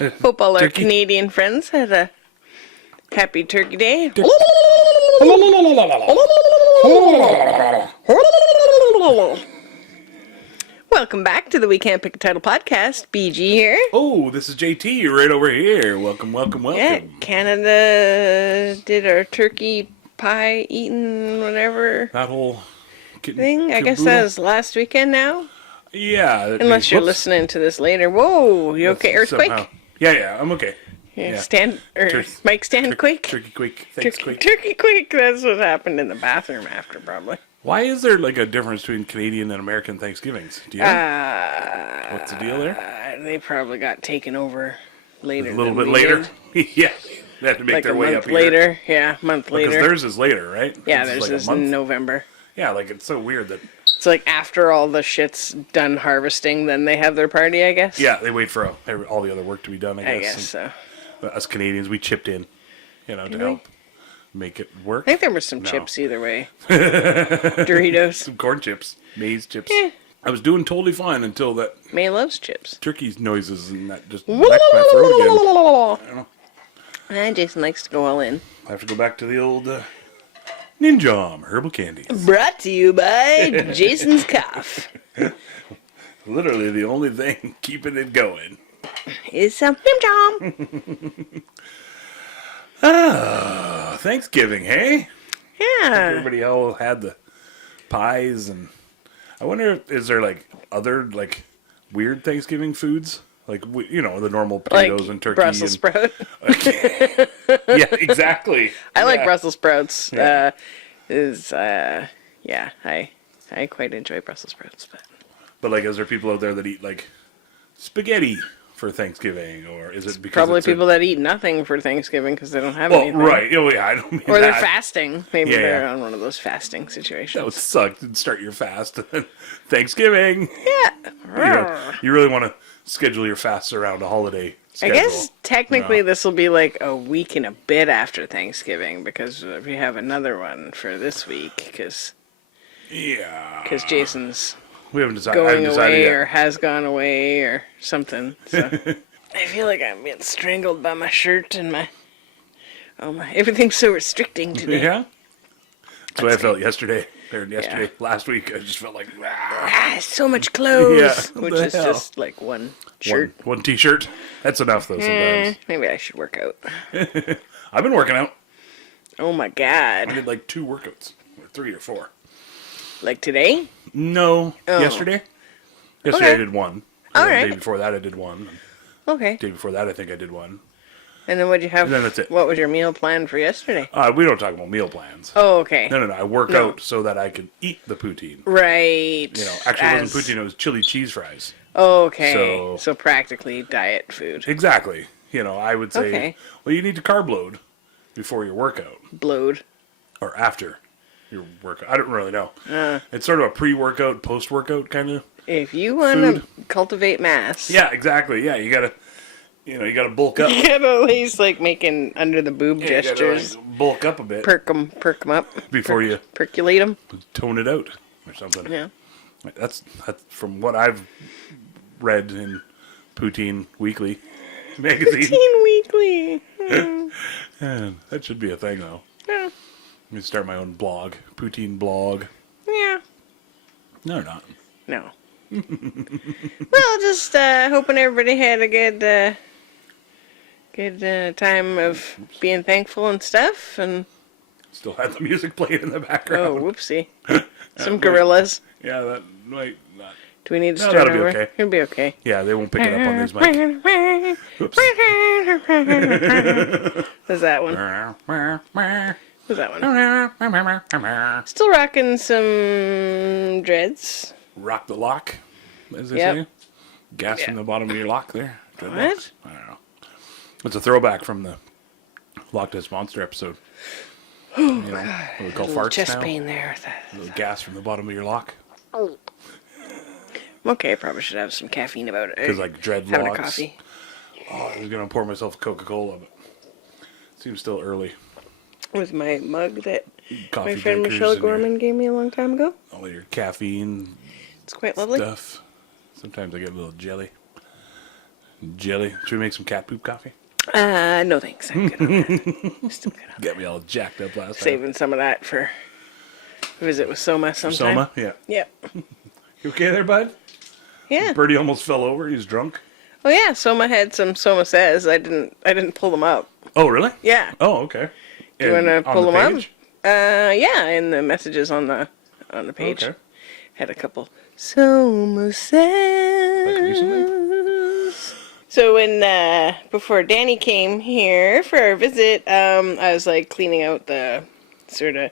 Hope all our Turkey. Canadian friends had a happy Turkey Day. Welcome back to the We Can't Pick a Title podcast. BG here. Oh, this is JT right over here. Welcome. Yeah, Canada did our turkey pie eating whatever That whole thing. I guess that was last weekend now. Yeah. Unless you're listening to this later. Whoa, you okay? Earthquake? Somehow. Yeah, I'm okay. Yeah. Mike stand quick. Turkey quake. Thanks, quake. Turkey quick. That's what happened in the bathroom after, probably. Why is there like a difference between Canadian and American Thanksgivings? Do you know? What's the deal there? They probably got taken over later. A little bit later. Yeah. They had to make Like their a way month up later. here. Yeah, a month later. Because theirs is later, right? Yeah, It's theirs like a is month. in November. Yeah, like it's so weird that. It's like after all the shit's done harvesting, then they have their party, I guess. Yeah, they wait for all the other work to be done, I guess. I guess so. Us Canadians, we chipped in, to help make it work. I think there was some chips either way. Doritos. Some corn chips, maize chips. Yeah. I was doing totally fine until that May loves chips. turkey's noises and that just wrecked my throat again. And Jason likes to go all in. I have to go back to the old Ninjom herbal candies. Brought to you by Jason's Cough. Literally the only thing keeping it going. Is some Jim Thanksgiving, hey? Yeah. Everybody all had the pies, and I wonder is there like other like weird Thanksgiving foods, like the normal potatoes and turkey, Brussels sprout. Yeah, exactly. I like Yeah. Brussels sprouts. Yeah. I quite enjoy Brussels sprouts. But like, is there people out there that eat like spaghetti for Thanksgiving, or is it because Probably people that eat nothing for Thanksgiving because they don't have Well, anything. right. Oh, yeah, I don't mean Or they're that. fasting. Maybe Yeah, they're yeah. on one of those fasting situations. That would suck to start your fast. Thanksgiving. Yeah. You really want to schedule your fasts around a holiday schedule. I guess technically this will be like a week and a bit after Thanksgiving because we have another one for this week because Jason's We haven't decided. going decided away yet. or has gone away or something. So I feel like I'm being strangled by my shirt and my everything's so restricting today. Yeah. That's what I felt yesterday. Last week, I just felt like, So much clothes, Yeah, which what the is hell? just like one shirt. One t-shirt. That's enough, though, sometimes. Maybe I should work out. I've been working out. Oh my I god. did like 2 workouts. Or 3 or 4. Like today? No. Oh. Yesterday? Yesterday Okay. I did 1. All The right. day before that I did 1. Okay. The day before that I think I did 1. And then what'd you have? And then that's it. What was your meal plan for yesterday? We don't talk about meal plans. Oh, okay. No. I work No. out so that I can eat the poutine. Right. Actually it wasn't poutine, it was chili cheese fries. Okay. So practically diet food. Exactly. I would say, Okay. well, you need to carb load before your workout. Blowed. Or after your workout. I don't really know. It's sort of a pre-workout, post-workout kind of. If you want to cultivate mass. Yeah, exactly. Yeah, you gotta bulk up. You gotta at least like making under the boob You gotta, gestures. bulk up a bit Perk them up. before you Percolate them. tone it out or something. Yeah. That's from what I've read in Poutine Weekly magazine. Teen Weekly. Yeah, that should be a thing, though. Yeah. Let me start my own blog, Poutine blog. Yeah. No, they're not. No. Well, just hoping everybody had a good time of being thankful and stuff. And Still had the music playing in the background. oh, whoopsie, some gorillas. Yeah, that might not. Do we need to No, start that'll be over? okay. It'll be okay. Yeah, they won't pick it up on these mics. Oops. What's that one? What's that one? Still rocking some dreads. Rock the lock, as they Yep. say. Gas from the bottom of your lock there. What? Dreadlocks. I don't know. It's a throwback from the Loch Ness Monster episode. What we call farts Chest now. pain there. With that. A little gas from the bottom of your lock. Okay, I probably should have some caffeine about it. Because like dreadlocks. Having a coffee. Oh, I was going to pour myself Coca-Cola, but it seems still early. With my mug that Coffee my friend drinkers Michelle and your- Gorman gave me a long time ago. all your caffeine It's quite lovely. stuff. Sometimes I get a little jelly. Jelly. Should we make some cat poop coffee? No thanks. I'm good on that. Still good on Got me all jacked up last that. time. Saving some of that for a visit with Soma sometime. Soma? Yeah. Yep. You okay there, bud? Yeah. Birdie almost fell over. He's drunk. Oh yeah, Soma had some Soma says. I didn't pull them up. Oh, really? Yeah. Oh, okay. Do you want to pull them up? Page? Yeah, in the messages on the page. Okay. Had a couple Soma says. Like recently? So when before Danny came here for our visit, I was like cleaning out the sort of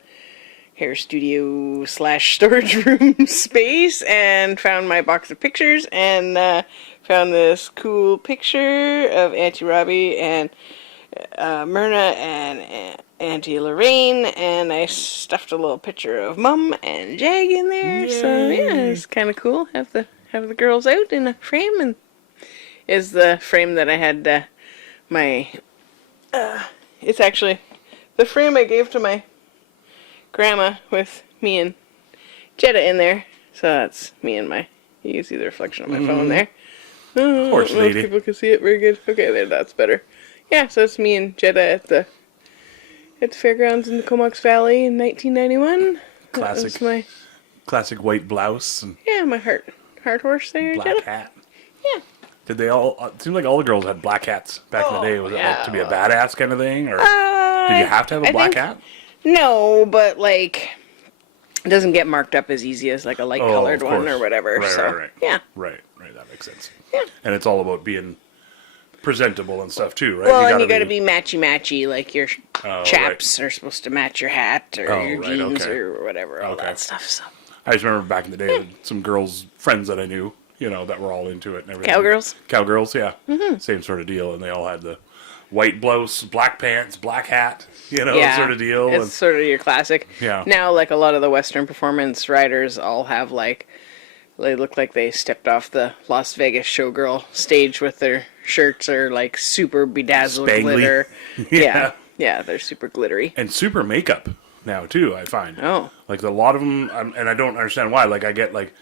hair studio / storage room space and found my box of pictures and found this cool picture of Auntie Robbie and Myrna and Auntie Lorraine, and I stuffed a little picture of Mum and Jag in there. Yay. So yeah, it's kind of cool. Have the girls out in a frame, and is the frame that I had my. It's actually the frame I gave to my grandma with me and Jetta in there. So that's me and my. You can see the reflection of my phone there. Oh, Horse I don't know if lady. people can see it very good. Okay, there, that's better. Yeah, so it's me and Jetta at the fairgrounds in the Comox Valley in 1991. Classic. That was my Classic white blouse and my heart horse there, black Jetta. hat. Yeah. Did they all? It seemed like all the girls had black hats back in the day. Was it like to be a badass kind of thing, or did you have to have a black hat? No, but like it doesn't get marked up as easy as like a light colored of one course. or whatever. Right, so right. yeah. Right. That makes sense. Yeah. And it's all about being presentable and stuff too, right? Well, and you got to be matchy, like your Oh, chaps are supposed to match your hat or Oh, your right, jeans okay. or whatever, all Okay. that stuff. So I just remember back in the day, I had some girls, friends that I knew, that were all into it and everything. Cowgirls? Cowgirls, yeah. Mm-hmm. Same sort of deal, and they all had the white blouse, black pants, black hat, sort of deal. It's sort of your classic. Yeah. Now, like a lot of the Western performance riders all have like, they look like they stepped off the Las Vegas showgirl stage with their shirts are like super bedazzled Spangly. glitter. Yeah. Yeah, they're super glittery. And super makeup now too, I find. Oh. Like a lot of them, and I don't understand why. Like I get like,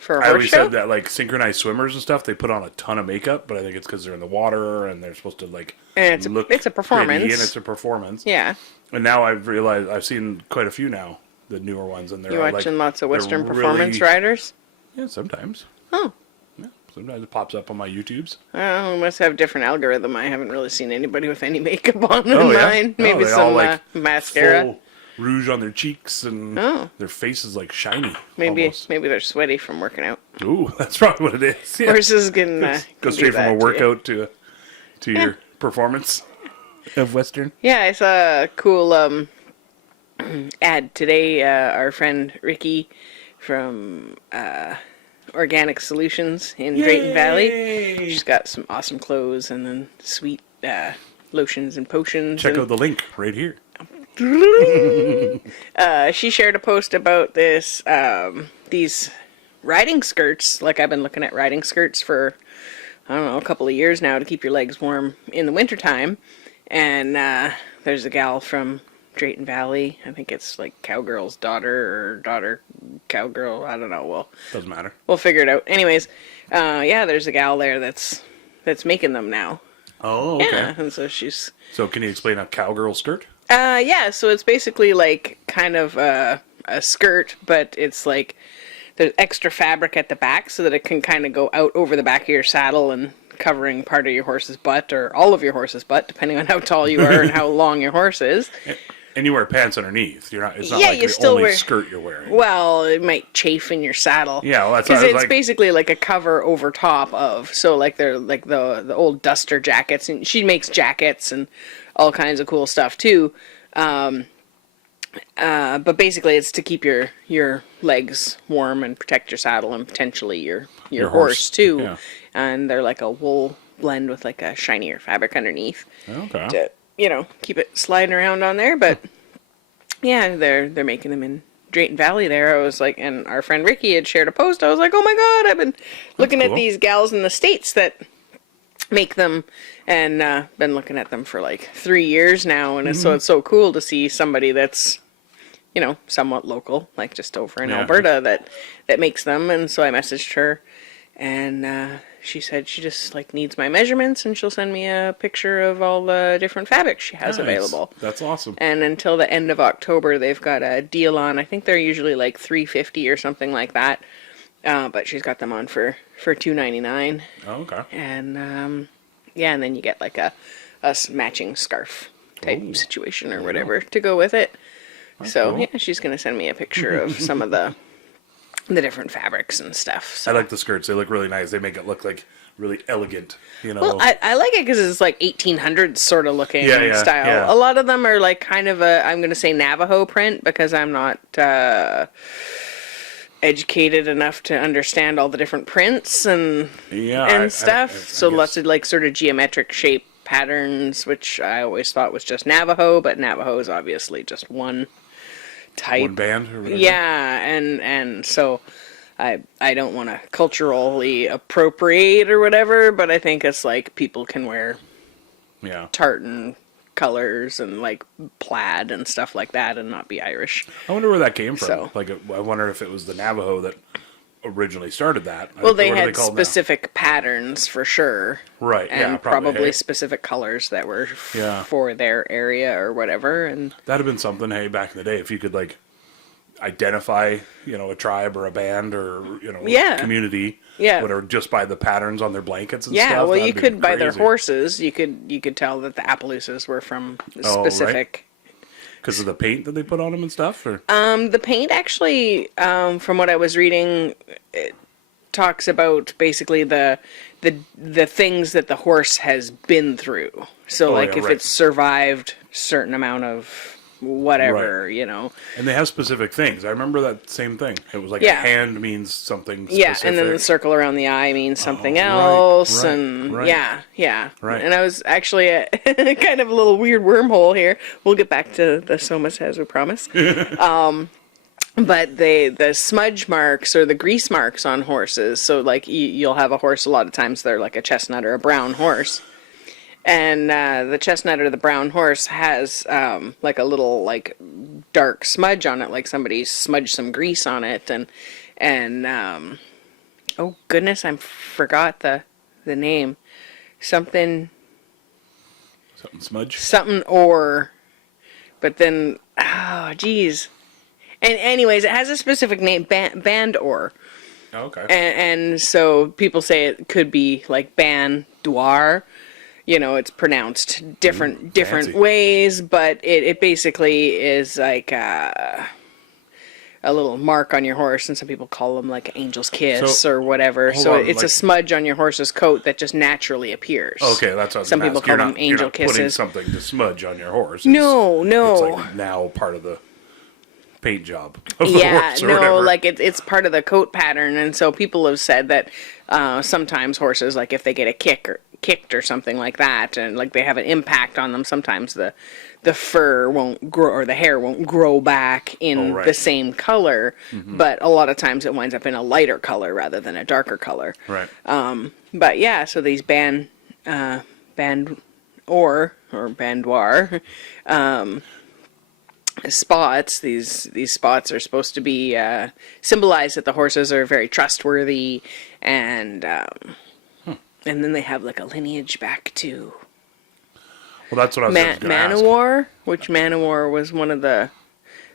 For a I horse always show? said that like synchronized swimmers and stuff, they put on a ton of makeup, but I think it's because they're in the water and they're supposed to like And look it's a performance. pretty, and it's a performance. Yeah. And now I've realized I've seen quite a few now, the newer ones, and they're You all, watching like, lots of they're Western performance really- riders? Yeah, sometimes. Oh. Yeah, sometimes it pops up on my YouTubes. Oh, we must have a different algorithm. I haven't really seen anybody with any makeup on in Oh, yeah? mine. No, Maybe they all, some like, mascara. Full rouge on their cheeks, and Oh. their face is like shiny. Maybe almost. maybe they're sweaty from working out. Ooh, that's probably what it is. Yeah. Horses can Go can straight do from a that to you. workout to your performance of Western. Yeah, I saw a cool ad today. Our friend Ricky from Organic Solutions in Drayton Valley. She's got some awesome clothes and then sweet lotions and potions. Check out the link right here. She shared a post about these riding skirts. Like I've been looking at riding skirts for, I don't know, a couple of years now to keep your legs warm in the wintertime. And there's a gal from Drayton Valley. I think it's like Cowgirl's daughter or daughter Cowgirl. I don't know. Doesn't matter. We'll figure it out. Anyways, there's a gal there that's making them now. Oh, okay. Yeah, and so she's... So can you explain a cowgirl skirt? so it's basically like kind of a skirt, but it's like there's extra fabric at the back so that it can kind of go out over the back of your saddle and covering part of your horse's butt or all of your horse's butt, depending on how tall you are and how long your horse is. And you wear pants underneath. You're not. It's not Yeah, like you the still only wear- skirt you're wearing. Well, it might chafe in your saddle. Yeah, well, that's because what I was it's like- basically like a cover over top of. So like they're like the old duster jackets, and she makes jackets and all kinds of cool stuff too. But basically, it's to keep your legs warm and protect your saddle and potentially your horse too. Yeah. And they're like a wool blend with like a shinier fabric underneath Okay. to keep it sliding around on there. But yeah, they're making them in Drayton Valley there. I was like, and our friend Ricky had shared a post. I was like, oh my god, I've been looking at cool. these gals in the States that make them, and been looking at them for like 3 years now, and so it's so cool to see somebody that's somewhat local, like just over in Yeah. Alberta, that makes them. And so I messaged her And she said she just like needs my measurements, and she'll send me a picture of all the different fabrics she has available. That's awesome. And until the end of October, they've got a deal on. I think they're usually like $3.50 or something like that. But she's got them on for $2.99. Oh, okay. And yeah, and then you get like a matching scarf type situation or whatever to go with it. That's so cool. Yeah, she's gonna send me a picture of some of the different fabrics and stuff. So. I like the skirts. They look really nice. They make it look like really elegant, you know. Well, I like it because it's like 1800s sort of looking style. Yeah. A lot of them are like kind of I'm going to say Navajo print because I'm not educated enough to understand all the different prints and stuff. So lots of like sort of geometric shape patterns, which I always thought was just Navajo, but Navajo is obviously just one type. One band or whatever. Yeah, and so I don't want to culturally appropriate or whatever, but I think it's like people can wear tartan colors and like plaid and stuff like that and not be Irish. I wonder where that came from. So, like, I wonder if it was the Navajo that originally started that. Well, they had specific patterns for sure. Right, and probably specific colors that were for their area or whatever. And that'd have been something, hey, back in the day, if you could like identify, a tribe or a band or, a community, whatever, just by the patterns on their blankets and stuff. Yeah, well, you could, by their horses, you could tell that the Appaloosas were from specific... Because of the paint that they put on them and stuff? Or? The paint actually, from what I was reading, it talks about basically the things that the horse has been through. So, if it's survived a certain amount of whatever, And they have specific things. I remember that same thing. It was like a hand means something specific. Yeah, and then the circle around the eye means something else. Right. Right. And I was actually kind of a little weird wormhole here. We'll get back to the Somas as we promised. But the smudge marks or the grease marks on horses, so like you'll have a horse, a lot of times they're like a chestnut or a brown horse. And the chestnut or the brown horse has like a little like dark smudge on it, like somebody smudged some grease on it, and oh goodness, I forgot the name. Something smudge. Something ore, but then geez. And anyways, it has a specific name, band ore. Oh, okay. And so people say it could be like bandoir. It's pronounced different ways, but it basically is like a little mark on your horse, and some people call them like angel's kiss or whatever. So it's a smudge on your horse's coat that just naturally appears. Okay, that's what some people call them angel kisses. Putting something to smudge on your horse. No. It's like now part of the paint job of the horse or whatever. Like it's part of the coat pattern, and so people have said that sometimes horses, like if they get kicked or something like that, and like they have an impact on them, sometimes the fur won't grow or the hair won't grow back in the same color, but a lot of times it winds up in a lighter color rather than a darker color. Right. But yeah, so these band or bandoir spots, these spots are supposed to be symbolize that the horses are very trustworthy, and then they have like a lineage back to well, that's what I was going to ask. Manowar, which Manowar was one of the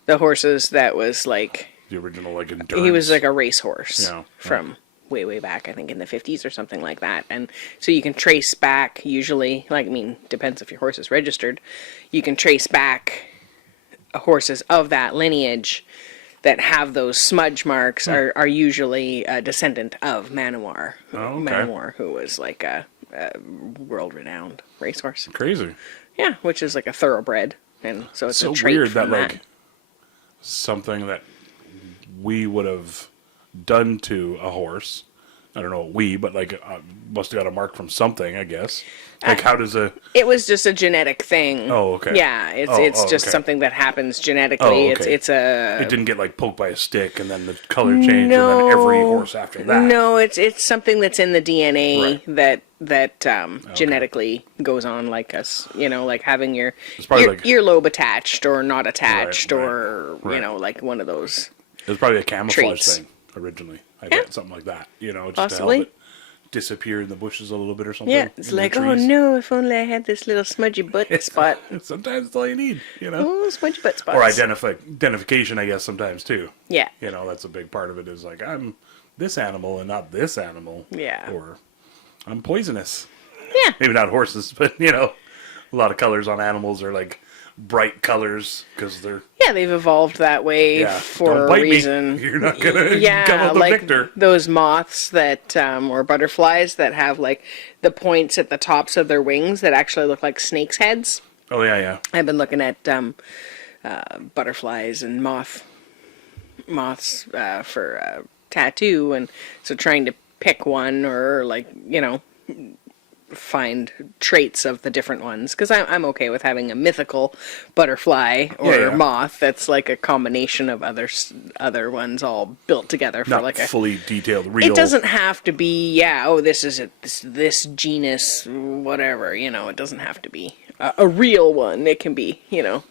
horses that was like the original like endurance. He was like a racehorse from way back, I think in the 50s or something like that. And so you can trace back usually, depends if your horse is registered, you can trace back horses of that lineage that have those smudge marks are usually a descendant of Manowar. Oh, okay. Manowar, who was like a world-renowned racehorse. Crazy. Yeah, which is like a thoroughbred, and so it's so a trait weird from that like something that we would have done to a horse. I don't know what but like must have got a mark from something, I guess. Like how does It was just a genetic thing. Oh, okay. Yeah, it's just something that happens genetically. Oh, okay. It didn't get like poked by a stick and then the color changed and then every horse after that. No, it's something that's in the DNA that genetically goes on, like us, like having your earlobe attached or not attached or like one of those. It's probably a camouflage thing. originally. I bet something like that, just to Possibly. help it disappear in the bushes a little bit or something. Yeah, it's in the like, oh trees. no, if only I had this little smudgy butt spot. Sometimes it's all you need, Oh, smudgy butt spots. Or identification, I guess, sometimes too. Yeah. That's a big part of it is like, I'm this animal and not this animal. Yeah. Or I'm poisonous. Yeah. Maybe not horses, but, a lot of colors on animals are like bright colors because they're... Yeah, they've evolved that way for Don't a bite reason. me. You're not going to come out the like victor. those moths that, or butterflies that have like the points at the tops of their wings that actually look like snakes' heads. Oh, yeah. I've been looking at butterflies and moths for tattoo, and so trying to pick one or like, find traits of the different ones, because I'm okay with having a mythical butterfly or moth that's like a combination of other ones all built together for Not like a fully detailed, real... It doesn't have to be this is this genus whatever, it doesn't have to be a real one. It can be, Yeah,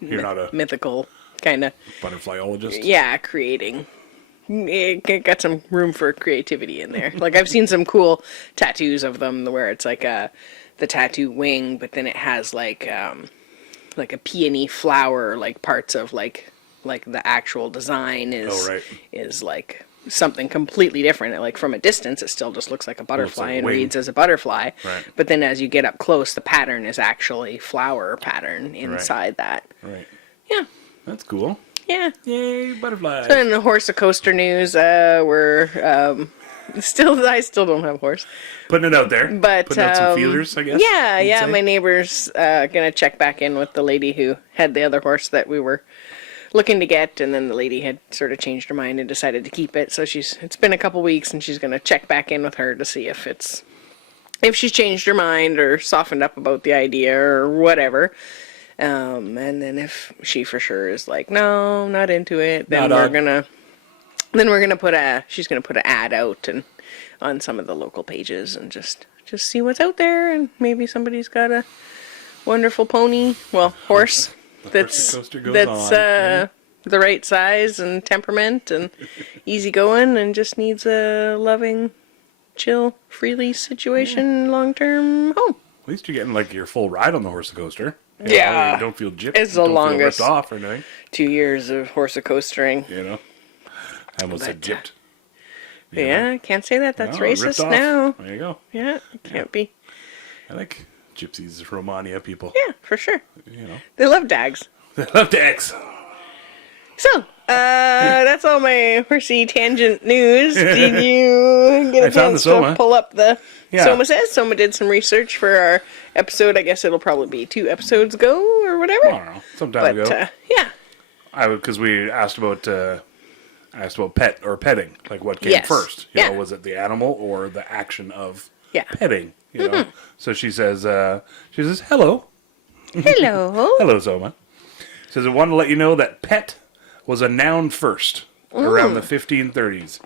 you're not a mythical kind of butterflyologist. Yeah, creating. It got some room for creativity in there. Like, I've seen some cool tattoos of them where it's like the tattoo wing, but then it has like a peony flower, like parts of like the actual design is like something completely different. Like from a distance, it still just looks like a butterfly and reads as a butterfly. Right. But then as you get up close, the pattern is actually flower pattern inside that. Right. Yeah. That's cool. Yeah. Yay, butterflies. So in the horse-a-coaster news, we're I still don't have a horse. Putting it out there. But putting out some feelers, I guess. Yeah. My neighbor's gonna check back in with the lady who had the other horse that we were looking to get, and then the lady had sort of changed her mind and decided to keep it. So it's been a couple weeks, and she's gonna check back in with her to see if she's changed her mind or softened up about the idea or whatever. And then if she for sure is like, no, not into it, then she's gonna put an ad out and on some of the local pages and just see what's out there, and maybe somebody's got a wonderful horse that's the right size and temperament and easygoing and just needs a loving, chill, freely situation, long-term home. At least you're getting like your full ride on the horse coaster. You don't feel gypped. It's the longest. Ripped off or anything. 2 years of horse-a-coastering. I almost said gypped. Yeah, can't say that. That's ripped racist off. now. There you go. Yeah, it can't be. I like gypsies, Romania people. Yeah, for sure. They love dags. They love dags. So, that's all my horsey tangent news. Did you get a chance to pull up the Soma says? Soma did some research for our episode. I guess it'll probably be 2 episodes ago or whatever. I don't know. Some time ago. Yeah. Because we asked about pet or petting. Like what came first? Was it the animal or the action of petting? So she says, hello. Hello. Hello, Soma. Says, I want to let you know that pet was a noun first, around the 1530s.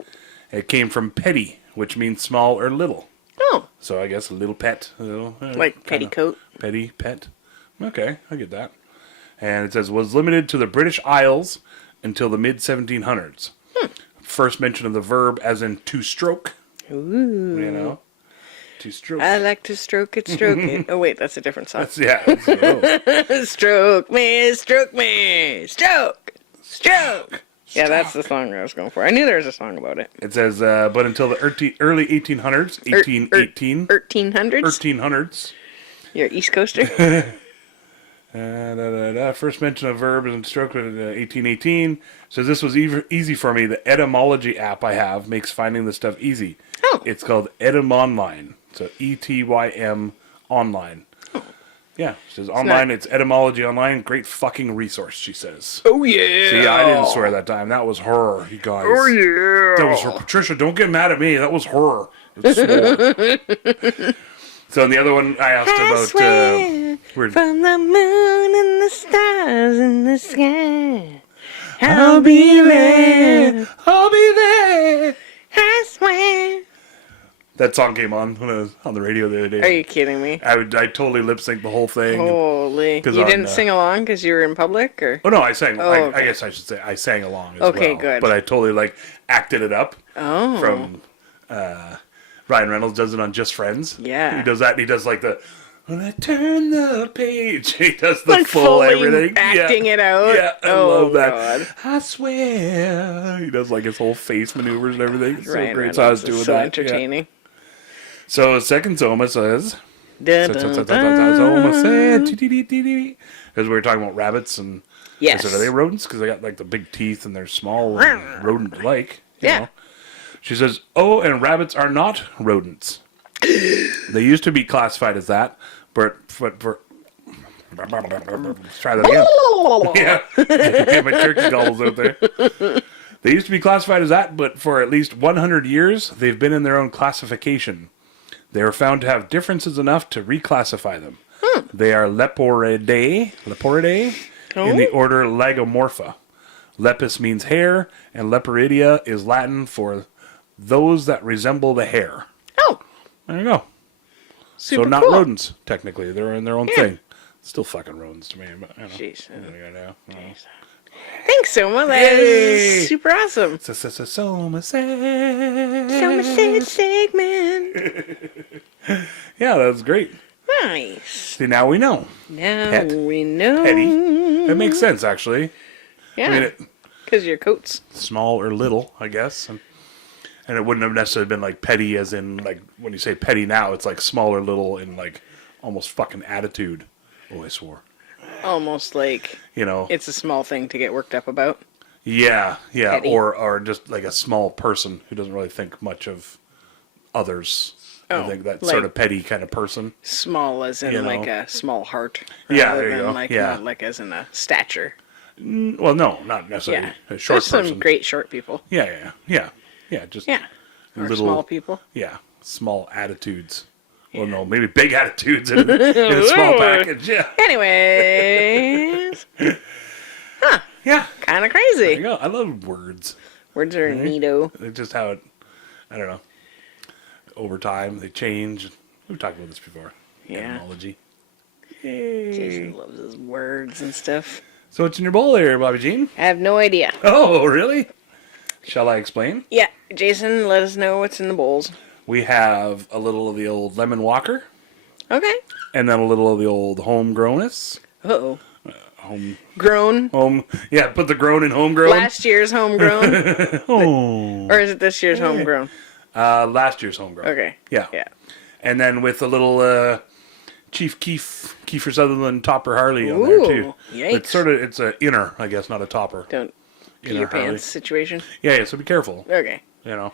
It came from petty, which means small or little. Oh. So I guess a little pet. Like petticoat. Petty, pet. Okay, I get that. And it says, was limited to the British Isles until the mid-1700s. First mention of the verb as in to stroke. Ooh. To stroke. I like to stroke it, stroke it. Oh, wait, that's a different song. Stroke me, stroke me, stroke, stroke. Yeah, that's the song I was going for. I knew there was a song about it. It says, but until the early 1800s, 1818. 1300s? 1300s. You're an East Coaster? First mention of verb in stroke in 1818. Says, this was easy for me. The etymology app I have makes finding this stuff easy. Oh. It's called Etym Online. So ETYM Online. Oh. Yeah, she says online. It's etymology online. Great fucking resource, she says. Oh, yeah. See, I didn't swear that time. That was her, you guys. Oh, yeah. That was her. Patricia, don't get mad at me. That was her. So in the other one, I asked about... from the moon and the stars in the sky, I'll be there. I'll be there. I swear. That song came on when I was on the radio the other day. Are you kidding me? I totally lip synced the whole thing. Holy. You 'Cause didn't on, sing along because you were in public? Or? Oh no, I sang. I okay. guess I should say I sang along as well. Okay, good. But I totally like acted it up. Oh. From Ryan Reynolds does it on Just Friends. Yeah. He does that. And he does like the when I turn the page. He does the Like full fully everything. acting it out? Yeah, I love that. God. I swear. He does like his whole face maneuvers and everything. It's so Ryan great. So I was Reynolds is doing so that. entertaining. Yeah. So second Soma says. Dun, dun, dun. Soma said. Because we were talking about rabbits and. Yes. I said, are they rodents? Because they got like the big teeth and they're small and rodent-like. Yeah. Know? She says, oh, and rabbits are not rodents. They used to be classified as that, but for let's try that again. Yeah, my turkey gobbles out there. They used to be classified as that, but for at least 100 years, they've been in their own classification. They are found to have differences enough to reclassify them. They are Leporidae, in the order Lagomorpha. Lepus means hair, and Leporidia is Latin for those that resemble the hair. Oh. There you go. Super so not cool. rodents, technically. They're in their own thing. Still fucking rodents to me. But, you know, Jeez. what are you gonna do? Thanks, Soma. That Yay! is super awesome. Soma said. Soma said segment. Yeah, that was great. Nice. See, now we know. Now Pet. we know. Petty. That makes sense, actually. I mean, Yeah. Because your coat's. small or little, I guess. And it wouldn't have necessarily been like petty as in, like, when you say petty now, it's like small or little in, like, almost fucking attitude. Oh, I swore. Almost like You know? it's a small thing to get worked up about. Yeah. Petty. Or just like a small person who doesn't really think much of others. I think that like- sort of petty kind of person. Small as in You know. like a small heart. Yeah, rather there you than go. Like, Yeah. not like as in a stature. Well, no, not necessarily Yeah. a short There's some person. great short people. Yeah, just Yeah. Or little small people. Yeah, small attitudes. Well, no, maybe big attitudes in a small package. Yeah, Anyways. yeah. Kind of There you crazy. go. I love words. Words are neato. It's just how it. I don't know. Over time, they change. We've talked about this before. Yeah. Etymology. Jason loves his words and stuff. So what's in your bowl there, Bobby Jean? I have no idea. Oh, really? Shall I explain? Yeah, Jason, let us know what's in the bowls. We have a little of the old lemon walker, Okay. and then a little of the old homegrownness. Uh-oh. Home, Grown. yeah. Put the grown in homegrown. Last year's homegrown. Oh. Or is it this year's homegrown? Last year's homegrown. Okay. Yeah. Yeah. And then with a little Chief Kiefer Sutherland Topper Harley on there too. Yikes. It's a inner, I guess, not a topper. Don't pee Inner your Harley. pants situation. Yeah. So be careful. Okay. You know,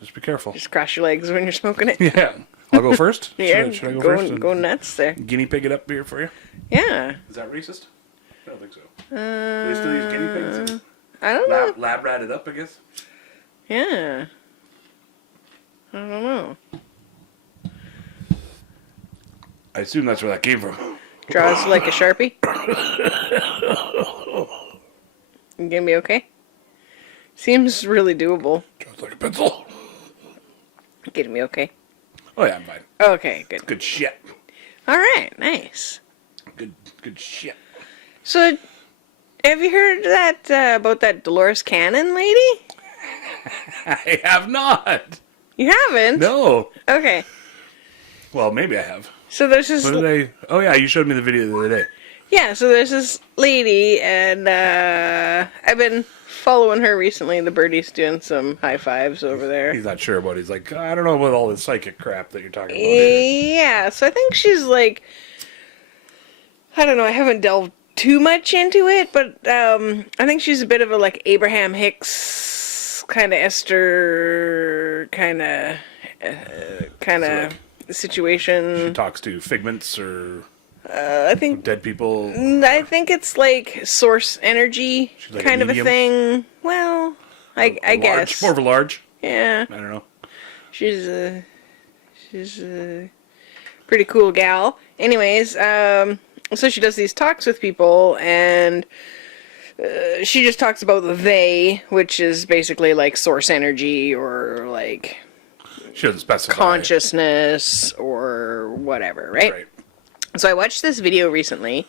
just be careful. Just cross your legs when you're smoking it. Yeah. I'll go first. Yeah, Should I go go, first? and go nuts there. Guinea pig it up here for you. Yeah. Is that racist? I don't think so. Do they still use guinea pigs? And I don't know. lab rat it up, I guess. Yeah. I don't know. I assume that's where that came from. Draws like a Sharpie. You gonna be okay? Seems really doable. Just like a pencil. Getting me okay? Oh yeah, I'm fine. Okay, good. Good shit. Alright, nice. Good shit. So, have you heard that about that Dolores Cannon lady? I have not. You haven't? No. Okay. Well, maybe I have. So there's this... What did I? Oh yeah, you showed me the video the other day. Yeah, so there's this lady, and I've been following her recently. The birdie's doing some high fives over there. He's not sure about it. He's like, I don't know about all this psychic crap that you're talking about here. Yeah, so I think she's like... I don't know, I haven't delved too much into it, but I think she's a bit of a, like, Abraham Hicks, kind of Esther, kind of situation. She talks to figments or I think dead people. I think it's like source energy She's like kind a of a medium? thing. Well, I Large, guess. more of a large. Yeah, I don't know. she's a pretty cool gal. Anyways, so she does these talks with people, and she just talks about the they, which is basically like source energy or like She doesn't specify. consciousness or whatever, right? Right. So I watched this video recently,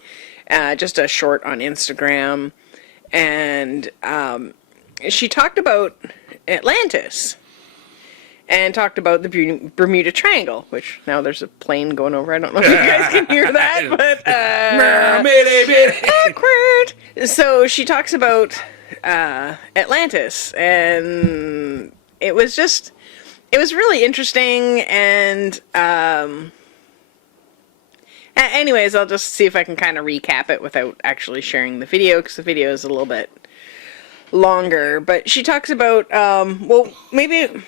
just a short on Instagram, and she talked about Atlantis and talked about the Bermuda Triangle, which now there's a plane going over. I don't know if you guys can hear that, but awkward. So she talks about Atlantis, and it was really interesting, and anyways, I'll just see if I can kind of recap it without actually sharing the video, because the video is a little bit longer. But she talks about, well, maybe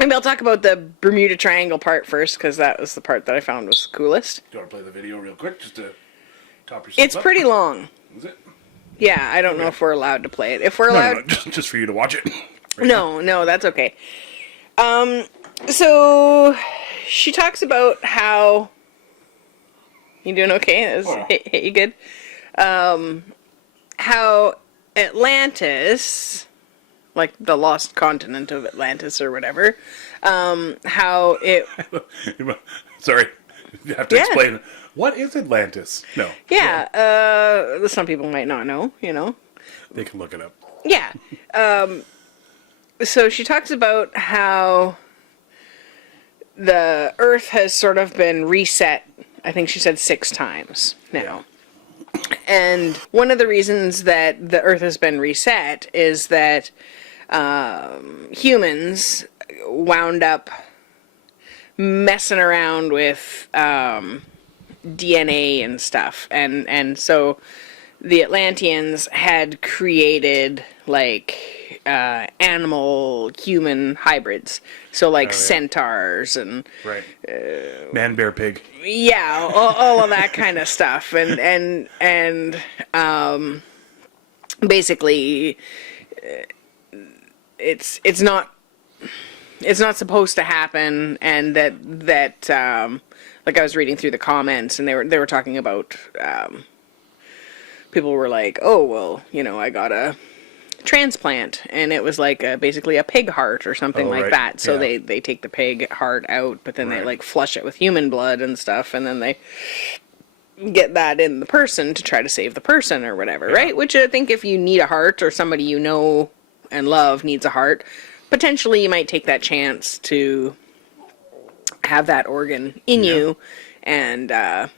I'll talk about the Bermuda Triangle part first, because that was the part that I found was coolest. Do you want to play the video real quick, just to top yourself It's up? pretty long. Is it? Yeah, I don't know if we're allowed to play it. If we're allowed... No, just for you to watch it. No, that's okay. So she talks about how... You doing okay? Hey, you good? How Atlantis, like the lost continent of Atlantis or whatever, how it... Sorry, you have to explain. What is Atlantis? No. Yeah, some people might not know, They can look it up. Yeah. So she talks about how the Earth has sort of been reset, I think she said 6 times now. And one of the reasons that the Earth has been reset is that humans wound up messing around with DNA and stuff. And so the Atlanteans had created, like, animal-human hybrids. So, like, centaurs and... Right. Man, bear, pig. Yeah, all of that kind of stuff. And basically, it's not supposed to happen, and that like, I was reading through the comments, and they were talking about, people were like, oh, well, I got a transplant, and it was like basically a pig heart or something like that. So they take the pig heart out, but then they like flush it with human blood and stuff, and then they get that in the person to try to save the person or whatever, right? Which I think if you need a heart, or somebody you know and love needs a heart, potentially you might take that chance to have that organ in you and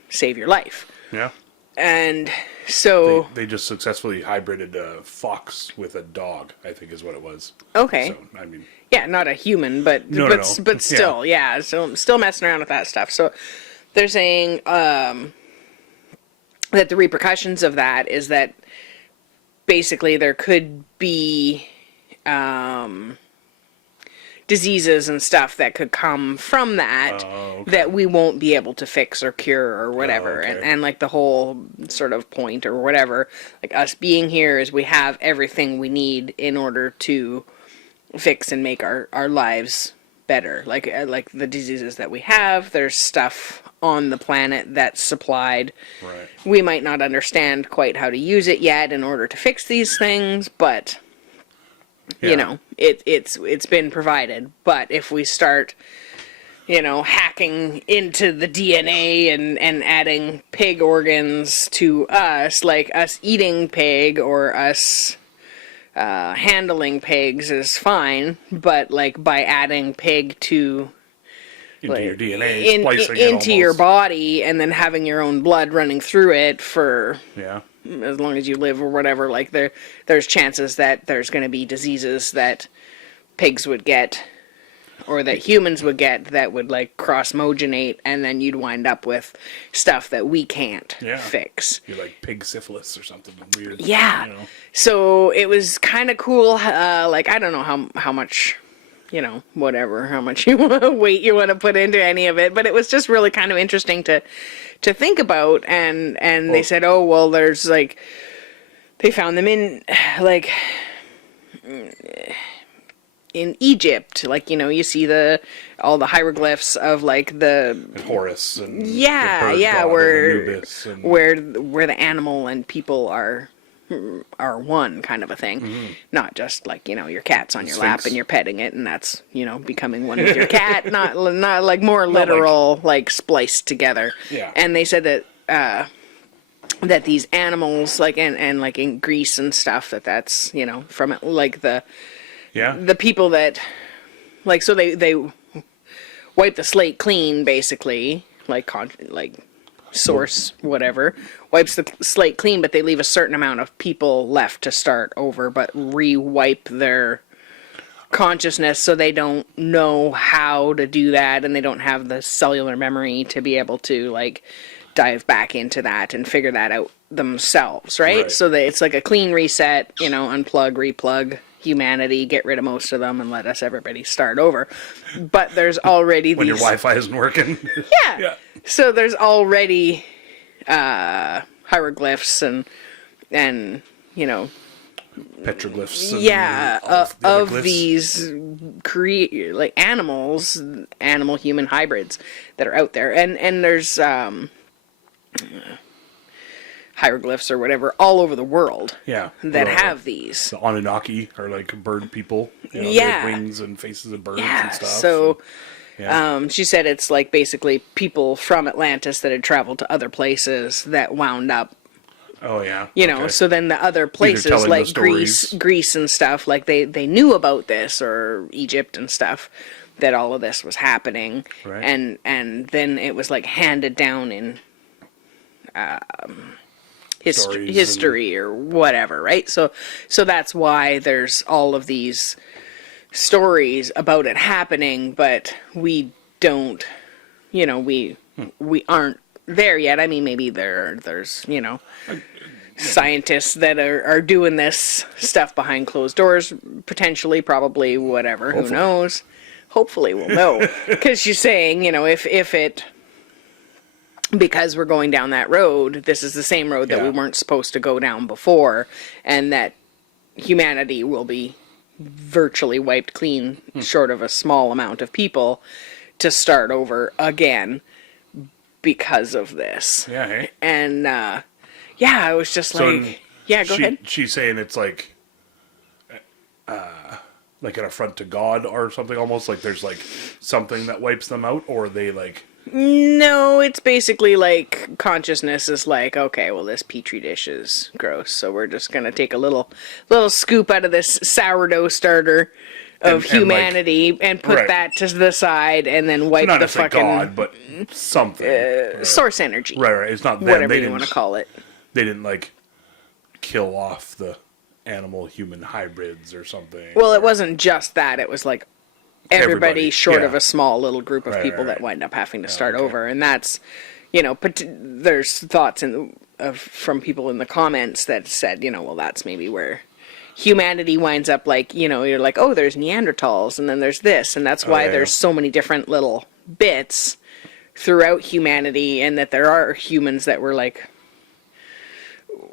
save your life. Yeah. And so... They just successfully hybrided a fox with a dog, I think is what it was. Okay. So, I mean... Yeah, not a human, but still, so still messing around with that stuff. So they're saying that the repercussions of that is that basically there could be diseases and stuff that could come from that that we won't be able to fix or cure or whatever. And like the whole sort of point or whatever, like us being here is we have everything we need in order to fix and make our lives better. Like the diseases that we have, there's stuff on the planet that's supplied. Right. We might not understand quite how to use it yet in order to fix these things, but it's been provided. But if we start, hacking into the DNA and adding pig organs to us, like us eating pig or us handling pigs is fine, but like by adding pig to into your DNA, splicing it into your body, and then having your own blood running through it for as long as you live or whatever, like there's chances that there's going to be diseases that pigs would get or that humans would get that would like cross-mogenate, and then you'd wind up with stuff that we can't fix. You're like pig syphilis or something weird. Yeah. So it was kind of cool. Like, I don't know how much, whatever, how much weight you want to put into any of it, but it was just really kind of interesting to think about. And they said, oh, well, there's like, they found them in like, in Egypt, like, you see all the hieroglyphs of like the Horus and where the animal and people are are one kind of a thing, not just like, your cat's on your lap and you're petting it and that's, becoming one with your cat, not like more literal, like spliced together. Yeah. And they said that, that these animals, like, and like in Greece and stuff, that's, from it, like the people that, like, so they wipe the slate clean, basically, like source, whatever, wipes the slate clean, but they leave a certain amount of people left to start over, but re-wipe their consciousness so they don't know how to do that, and they don't have the cellular memory to be able to, like, dive back into that and figure that out themselves, right? So that it's like a clean reset, unplug, replug humanity, get rid of most of them, and let everybody start over. But there's already when these... your Wi-Fi isn't working. Yeah. So there's already hieroglyphs and petroglyphs. Of these like animal human hybrids that are out there, and there's hieroglyphs or whatever all over the world. That have these. The Anunnaki are like bird people. They have wings and faces of birds and stuff. So. She said it's like basically people from Atlantis that had traveled to other places that wound up. Oh yeah. So then the other places like Greece and stuff, like they knew about this, or Egypt and stuff, that all of this was happening, right. and then it was like handed down in history or whatever, right? So that's why there's all of these stories about it happening, but we don't, we aren't there yet. I mean, maybe there's scientists that are doing this stuff behind closed doors, potentially, probably, whatever. Hopefully. Who knows? Hopefully we'll know. Because she's saying, if it, because we're going down that road, this is the same road that we weren't supposed to go down before, and that humanity will be virtually wiped clean, short of a small amount of people, to start over again because of this. Yeah, hey? And, I was just go ahead. She's saying it's like an affront to God or something, almost like there's like something that wipes them out, or they like... No, it's basically like consciousness is like, okay, well, this petri dish is gross, so we're just gonna take a little scoop out of this sourdough starter of humanity and put that to the side, and then wipe the fucking God, but something source energy. Right. It's not them. Whatever you want to call it. They didn't like kill off the animal human hybrids or something. Well, it wasn't just that. It was like everybody short of a small little group of people that wind up having to start over, and that's, there's thoughts from people in the comments that said, well, that's maybe where humanity winds up, like, you're like, oh, there's Neanderthals, and then there's this, and that's why there's so many different little bits throughout humanity, and that there are humans that were like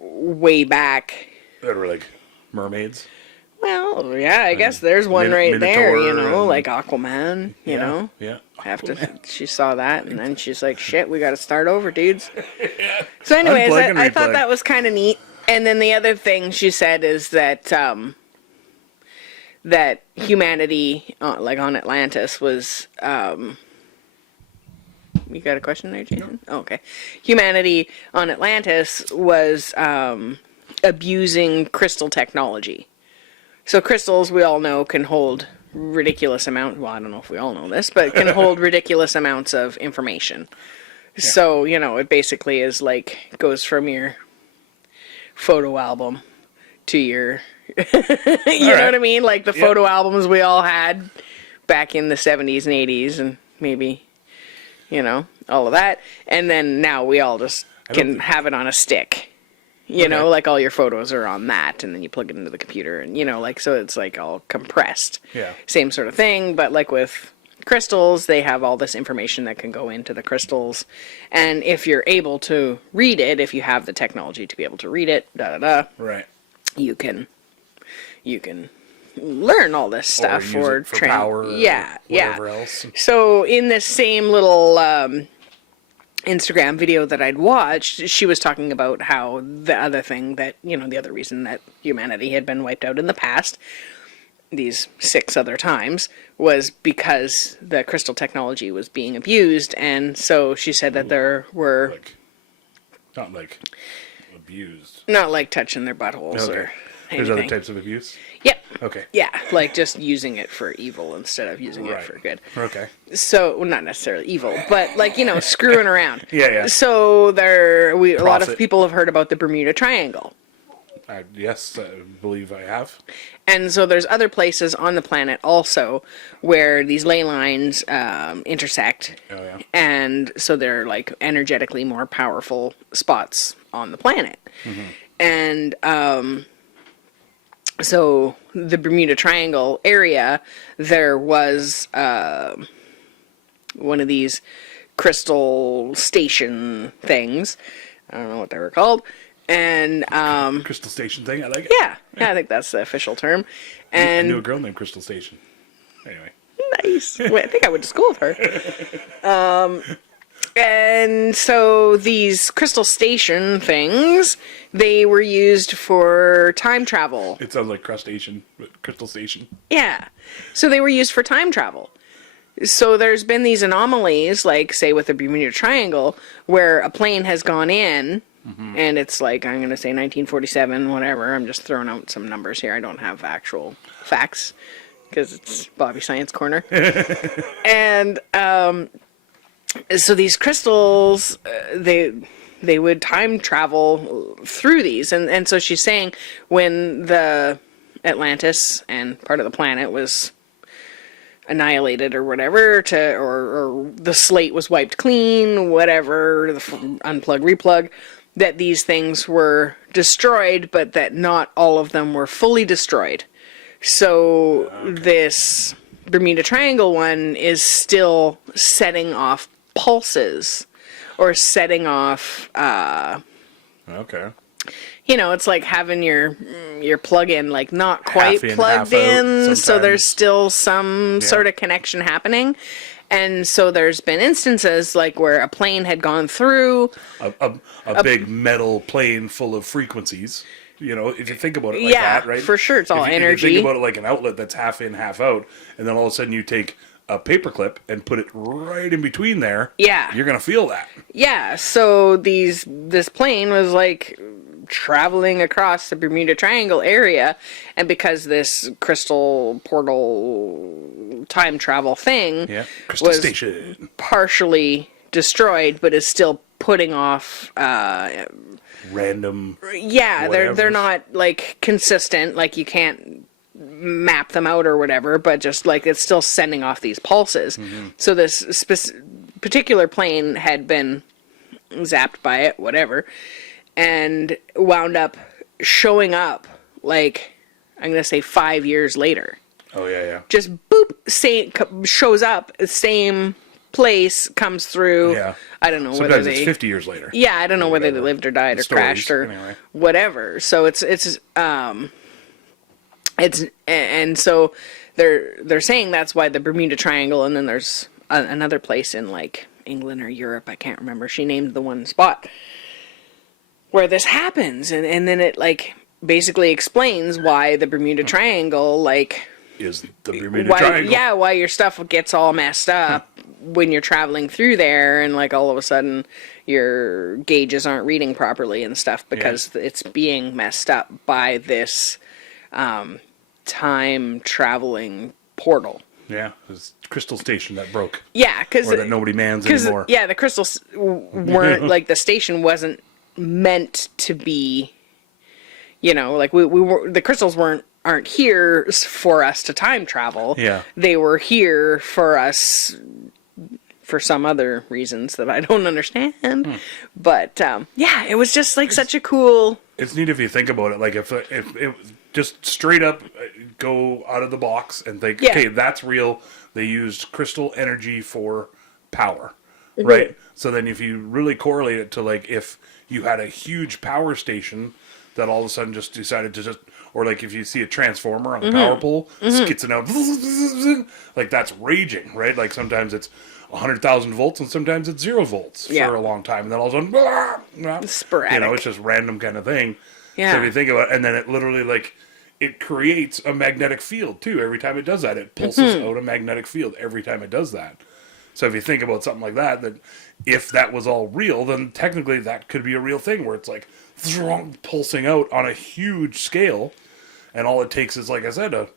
way back that were like mermaids. Well, yeah, I guess there's one right there, Minotaur like Aquaman, know? Yeah. She saw that, and then she's like, shit, we gotta start over, dudes. So anyways, I thought that was kind of neat. And then the other thing she said is that, that humanity, like on Atlantis, was, you got a question there, Jason? No. Oh, okay. Humanity on Atlantis was, abusing crystal technology. So crystals, we all know, can hold ridiculous amounts. Well, I don't know if we all know this, but can hold ridiculous amounts of information. Yeah. So, it basically is like, goes from your photo album to your, you know what I mean? Like the photo albums we all had back in the 70s and 80s, and maybe, all of that. And then now we all just can have it on a stick. Like all your photos are on that, and then you plug it into the computer, and, so it's like all compressed. Yeah. Same sort of thing, but like with crystals, they have all this information that can go into the crystals. And if you're able to read it, if you have the technology to be able to read it, right, you can learn all this stuff or power or whatever else. So in this same little Instagram video that I'd watched, she was talking about how the other thing that, the other reason that humanity had been wiped out in the past, these 6 other times, was because the crystal technology was being abused. And so she said that there were... Not like abused. Not like touching their buttholes or anything. There's other types of abuse? Yep. Okay. Yeah, like just using it for evil instead of using it for good. Okay. So, well, not necessarily evil, but like, screwing around. Yeah. So a lot of people have heard about the Bermuda Triangle. Yes, I believe I have. And so there's other places on the planet also where these ley lines intersect. Oh, yeah. And so they're like energetically more powerful spots on the planet. Mm-hmm. And so the Bermuda Triangle area, there was one of these crystal station things. I don't know what they were called. And Crystal Station thing, I like it. Yeah, I think that's the official term. And I knew a girl named Crystal Station. Anyway. Nice. I think I went to school with her. And so these crystal station things, they were used for time travel. It sounds like crustacean, but Crystal Station. Yeah. So they were used for time travel. So there's been these anomalies, like, say, with the Bermuda Triangle, where a plane has gone in, and it's like, I'm going to say 1947, whatever. I'm just throwing out some numbers here. I don't have actual facts, because it's Bobby Science Corner. And so these crystals, they would time travel through these. And so she's saying when the Atlantis and part of the planet was annihilated or whatever, or the slate was wiped clean, whatever, the unplug, replug, that these things were destroyed, but that not all of them were fully destroyed. So this Bermuda Triangle one is still setting off pulses, or setting off, Okay. it's like having your plug-in like not quite Half in, plugged half out in, so sometimes. there's still some sort of connection happening. And so there's been instances like where a plane had gone through A big metal plane full of frequencies. If you think about it like that, right? For sure, it's all If energy. you think about it like an outlet that's half in, half out, and then all of a sudden you take a paperclip and put it right in between there. Yeah. You're gonna feel that. Yeah, so this plane was like traveling across the Bermuda Triangle area, and because this crystal portal time travel thing Crystal was Station. partially destroyed, but is still putting off Random. they're whatever. not like consistent, like you can't map them out or whatever, but just like it's still sending off these pulses. So this particular plane had been zapped by it, whatever, and wound up showing up like, I'm gonna say 5 years later. Oh yeah. Just boop, shows up, same place, comes through. Yeah. I don't know Sometimes whether it's they 50 years later. Yeah, I don't know whether they whatever. lived or died or Stories, crashed or anyway. whatever. So it's and so they're saying that's why the Bermuda Triangle, and then there's another place in like England or Europe, I can't remember. She named the one spot where this happens, and then it like basically explains why the Bermuda Triangle like Is the Bermuda Triangle. yeah, why your stuff gets all messed up when you're traveling through there, and like all of a sudden your gauges aren't reading properly and stuff because it's being messed up by this time traveling portal. Yeah, it's Crystal Station that broke. Yeah, because Or that nobody mans anymore. yeah, the crystals weren't like the station wasn't meant to be. Like we were, the crystals aren't here for us to time travel. Yeah. They were here for us for some other reasons that I don't understand. But yeah, it was just like such a cool. It's neat if you think about it. Like if it just straight up go out of the box and think, okay, that's real. They used crystal energy for power, right? So then if you really correlate it to like if you had a huge power station that all of a sudden just decided to just, or like if you see a transformer on the power pole, skitzing out, like that's raging, right? Like sometimes it's 100,000 volts and sometimes it's 0 volts for a long time. And then all of a sudden, sporadic. You know, it's just random kind of thing. Yeah. So if you think about it, and then it literally like, it creates a magnetic field too. Every time it does that, it pulses out a magnetic field every time it does that. So if you think about something like that, that if that was all real, then technically that could be a real thing where it's like pulsing out on a huge scale. And all it takes is, like I said, a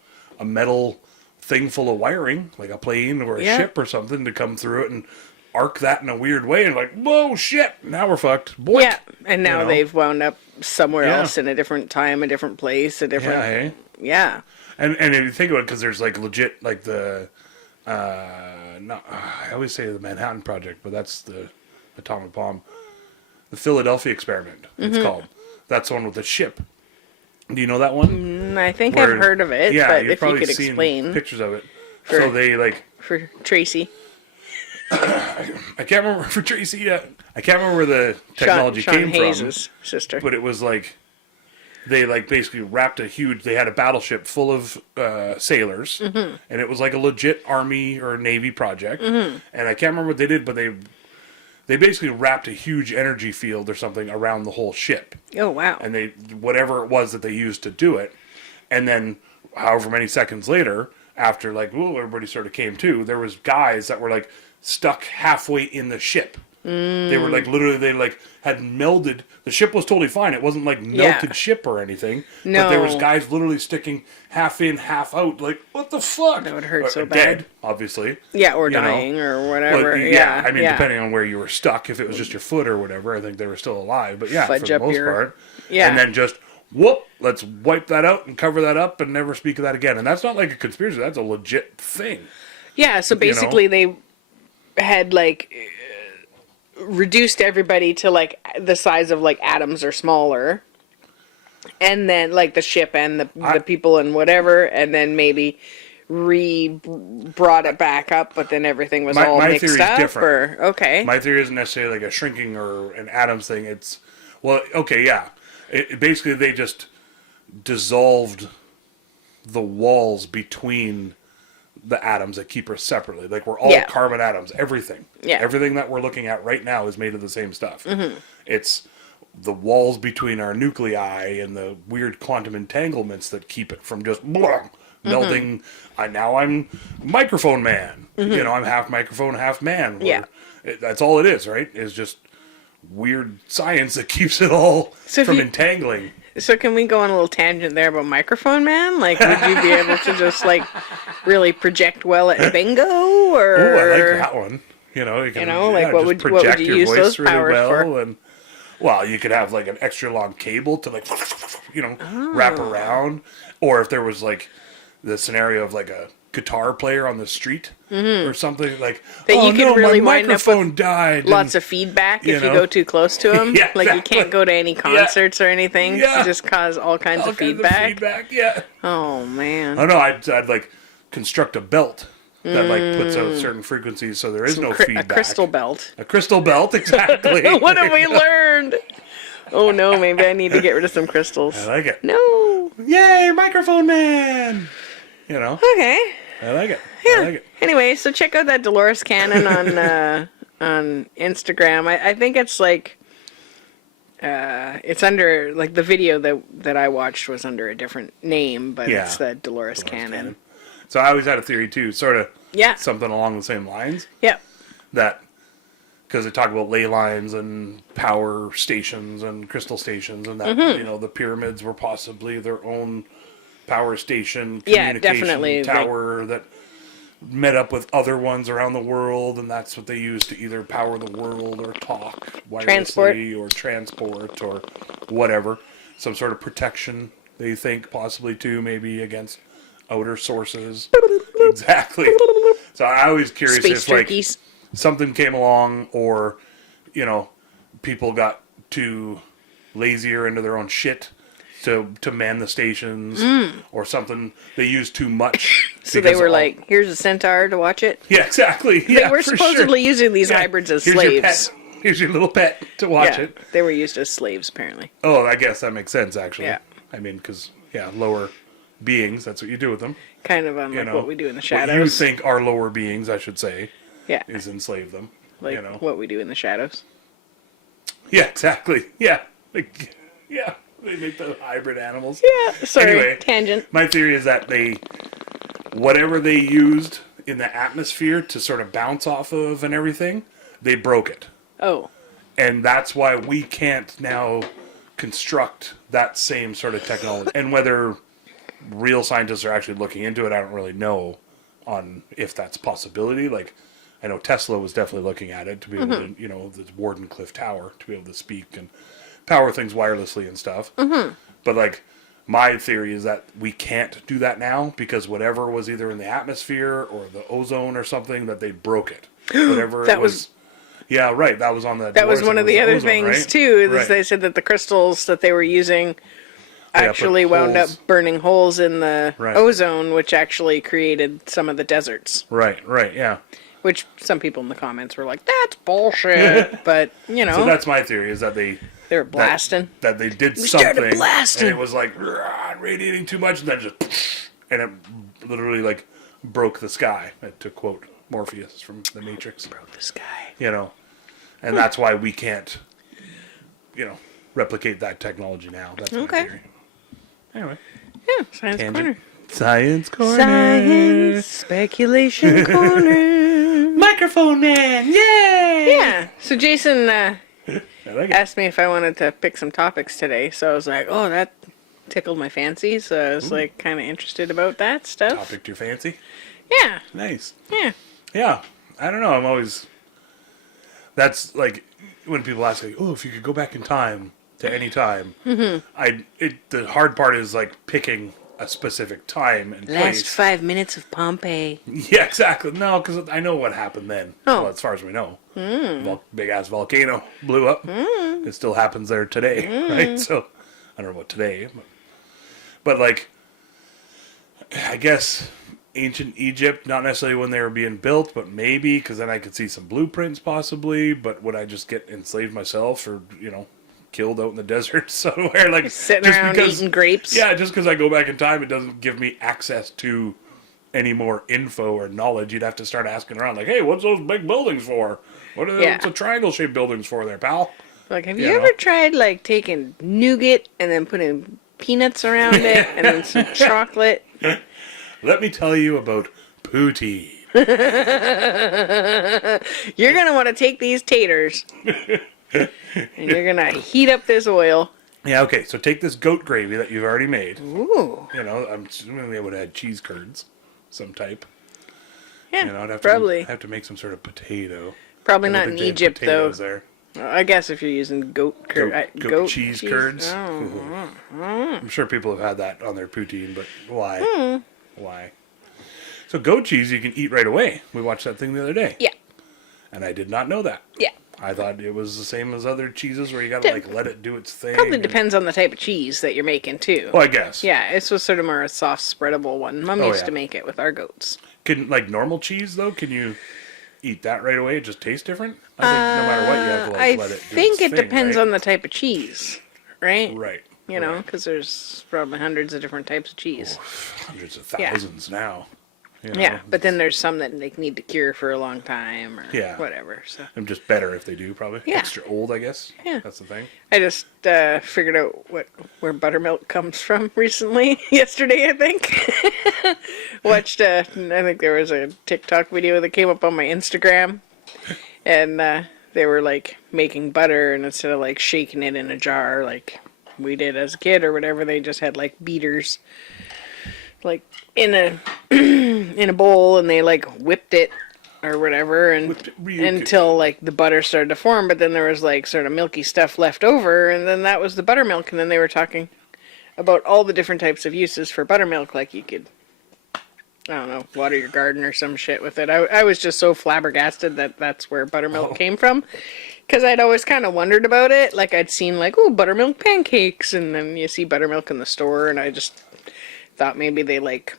metal thing full of wiring, like a plane or a ship or something, to come through it and arc that in a weird way. And like, whoa, shit, now we're fucked. Boy. Yeah, and now they've wound up somewhere else in a different time, a different place, a different... Yeah, hey? Yeah. And if you think about it, because there's like legit, like the... I always say the Manhattan Project, but that's the atomic bomb. The Philadelphia experiment, it's called. That's the one with the ship. Do you know that one? I think I've heard of it, but you've if you probably could seen explain pictures of it. So they like... for Tracy. I can't remember for Tracy. I can't remember where the technology Sean came Hayes' from. sister. But it was like... They like basically wrapped they had a battleship full of sailors, and it was like a legit Army or Navy project. And I can't remember what they did, but they basically wrapped a huge energy field or something around the whole ship. Oh, wow. And they, whatever it was that they used to do it, and then however many seconds later, after like, ooh, everybody sort of came to, there was guys that were like stuck halfway in the ship. They were like literally, they like had melded. The ship was totally fine. It wasn't like melted ship or anything. No. But there was guys literally sticking half in, half out. Like, what the fuck? That would hurt so bad. Dead, obviously. Yeah, or dying or whatever. Well, yeah, I mean, depending on where you were stuck, if it was just your foot or whatever, I think they were still alive. But yeah, Fudge for the most part. Yeah. And then just, whoop, let's wipe that out and cover that up and never speak of that again. And that's not like a conspiracy. That's a legit thing. Yeah, so basically they had like... reduced everybody to like the size of like atoms or smaller, and then like the ship and the people and whatever, and then maybe brought it back up, but then everything was all mixed up. Different. Or okay, my theory isn't necessarily like a shrinking or an atoms thing. It's basically they just dissolved the walls between the atoms that keep us separately. Like, we're all carbon atoms. Everything. Yeah. Everything that we're looking at right now is made of the same stuff. It's the walls between our nuclei and the weird quantum entanglements that keep it from just melting. Now I'm microphone man. You know, I'm half microphone, half man. Yeah. That's all it is, right? It's just weird science that keeps it all from entangling. So can we go on a little tangent there about Microphone Man? Like, would you be able to just, like, really project well at bingo, or... Oh, I like that one. You know, like, what would you use those powers for? And, well, you could have, like, an extra long cable to, like, wrap around. Or if there was, like, the scenario of, like, a guitar player on the street or something, like, that you could really my wind up microphone died. Lots of feedback if you go too close to them. Yeah, like, you can't go to any concerts or anything. Yeah. You just cause all kinds of feedback. Yeah. Oh, man. Oh, no, I'd like, construct a belt that, like, puts out certain frequencies so there is no feedback. A crystal belt. A crystal belt, exactly. What have we learned? Oh, no, maybe I need to get rid of some crystals. I like it. No. Yay, Microphone Man! You know? Okay. I like it. Yeah. I like it. Anyway, so check out that Dolores Cannon on Instagram. I think it's like it's under like the video that I watched was under a different name, but it's the Dolores Cannon. So I always had a theory too, sort of something along the same lines. Yeah. That because they talk about ley lines and power stations and crystal stations, and that you know the pyramids were possibly their own power station, communication tower that met up with other ones around the world, and that's what they used to either power the world or talk wirelessly or transport or whatever. Some sort of protection, they think, possibly too, maybe against outer sources. Exactly. So I was curious Space if like turkeys. something came along, or you know, people got too lazy or into their own shit to man the stations or something. They used too much. So they were here's a centaur to watch it? Yeah, exactly. They were supposedly using these hybrids as slaves. Here's your little pet to watch Yeah, it. they were used as slaves, apparently. Oh, I guess that makes sense, actually. Yeah. I mean, because, lower beings, that's what you do with them. Kind of on, You like, know, what we do in the what shadows. you think are lower beings, I should say, Yeah, is enslave them. like You know? what we do in the shadows. Yeah, exactly. Yeah. Like, yeah. They make the hybrid animals. Yeah, sorry, Anyway, tangent. my theory is that whatever they used in the atmosphere to sort of bounce off of and everything, they broke it. Oh, And that's why we can't now construct that same sort of technology. And whether real scientists are actually looking into it, I don't really know on if that's a possibility. Like, I know Tesla was definitely looking at it to be able to, the Wardenclyffe Tower, to be able to speak and power things wirelessly and stuff. But, like, my theory is that we can't do that now because whatever was either in the atmosphere or the ozone or something, that they broke it. Whatever That it was- Yeah, right. That was on the. that was Dolores, one it of the other ozone, things, right? too. Is Right. they said that the crystals that they were using actually put wound up holes. burning holes in the Right. ozone, which actually created some of the deserts. Right, yeah. Which some people in the comments were like, "That's bullshit," but So that's my theory, is that they were blasting. that they did We started something, blasting. and it was like radiating too much, and then just and it literally like broke the sky. To quote Morpheus from The Matrix, Broke the sky. And that's why we can't, replicate that technology now. That's my Okay. theory. Anyway, Yeah, science Tangent. corner. Science corner, Science speculation corner. microphone man, yay! Yeah. So Jason I like it. asked me if I wanted to pick some topics today, so I was like, "Oh, that tickled my fancy." So I was like, kind of interested about that stuff. Topic to fancy, Yeah. nice. Yeah. Yeah, I don't know. I'm always. That's like when people ask, like, "Oh, if you could go back in time to any time," the hard part is like picking a specific time and Last place. 5 minutes of Pompeii. Yeah, exactly. No, because I know what happened then. Oh. Well, as far as we know, big ass volcano blew up. It still happens there today, right? So I don't know what today, but like, I guess. Ancient Egypt, not necessarily when they were being built, but maybe, because then I could see some blueprints possibly, but would I just get enslaved myself or, killed out in the desert somewhere? Like, Sitting around eating grapes. Yeah, just because I go back in time, it doesn't give me access to any more info or knowledge. You'd have to start asking around, like, hey, what's those big buildings for? What's the triangle-shaped buildings for there, pal? Like, have you You know? ever tried, like, taking nougat and then putting peanuts around it and then some chocolate? Let me tell you about poutine. You're going to want to take these taters and you're going to heat up this oil. Yeah, okay, so take this goat gravy that you've already made. Ooh. I'm assuming they would have had cheese curds, some type. Yeah, I'd have probably. to have to make some sort of potato. Probably I not don't in think they had Egypt, though. potatoes there. I guess if you're using goat curd. Goat cheese curds. Oh. I'm sure people have had that on their poutine, but why? Hmm. Why? So goat cheese you can eat right away. We watched that thing the other day. Yeah. And I did not know that. Yeah. I thought it was the same as other cheeses where you gotta like let it do its thing. Probably depends on the type of cheese that you're making, too. Well, I guess. Yeah, this was sort of more a soft, spreadable one. Mom used yeah. to make it with our goats. Can like normal cheese though? Can you eat that right away? It just tastes different. I think no matter what, you have to like I let it. Do think its it thing, depends right? on the type of cheese, right? Right. You know, right. because there's probably hundreds of different types of cheese. Hundreds of Yeah. thousands now. Yeah, but then there's some that they need to cure for a long time or Yeah. whatever. So I'm just better if they do, probably. Yeah. Extra old, I guess. Yeah. That's the thing. I just figured out where buttermilk comes from recently. Yesterday, I think. Watched, I think there was a TikTok video that came up on my Instagram. And they were like making butter, and instead of like shaking it in a jar like we did as a kid or whatever, they just had like beaters like in a in a bowl, and they like whipped it or whatever, and Whipped it real until like the butter started to form. But then there was like sort of milky stuff left over, and then that was the buttermilk. And then they were talking about all the different types of uses for buttermilk, like you could, I don't know, water your garden or some shit with it. I was just so flabbergasted that that's where buttermilk came from. Because I'd always kind of wondered about it. Like, I'd seen, like, oh, buttermilk pancakes. And then you see buttermilk in the store. And I just thought maybe they, like,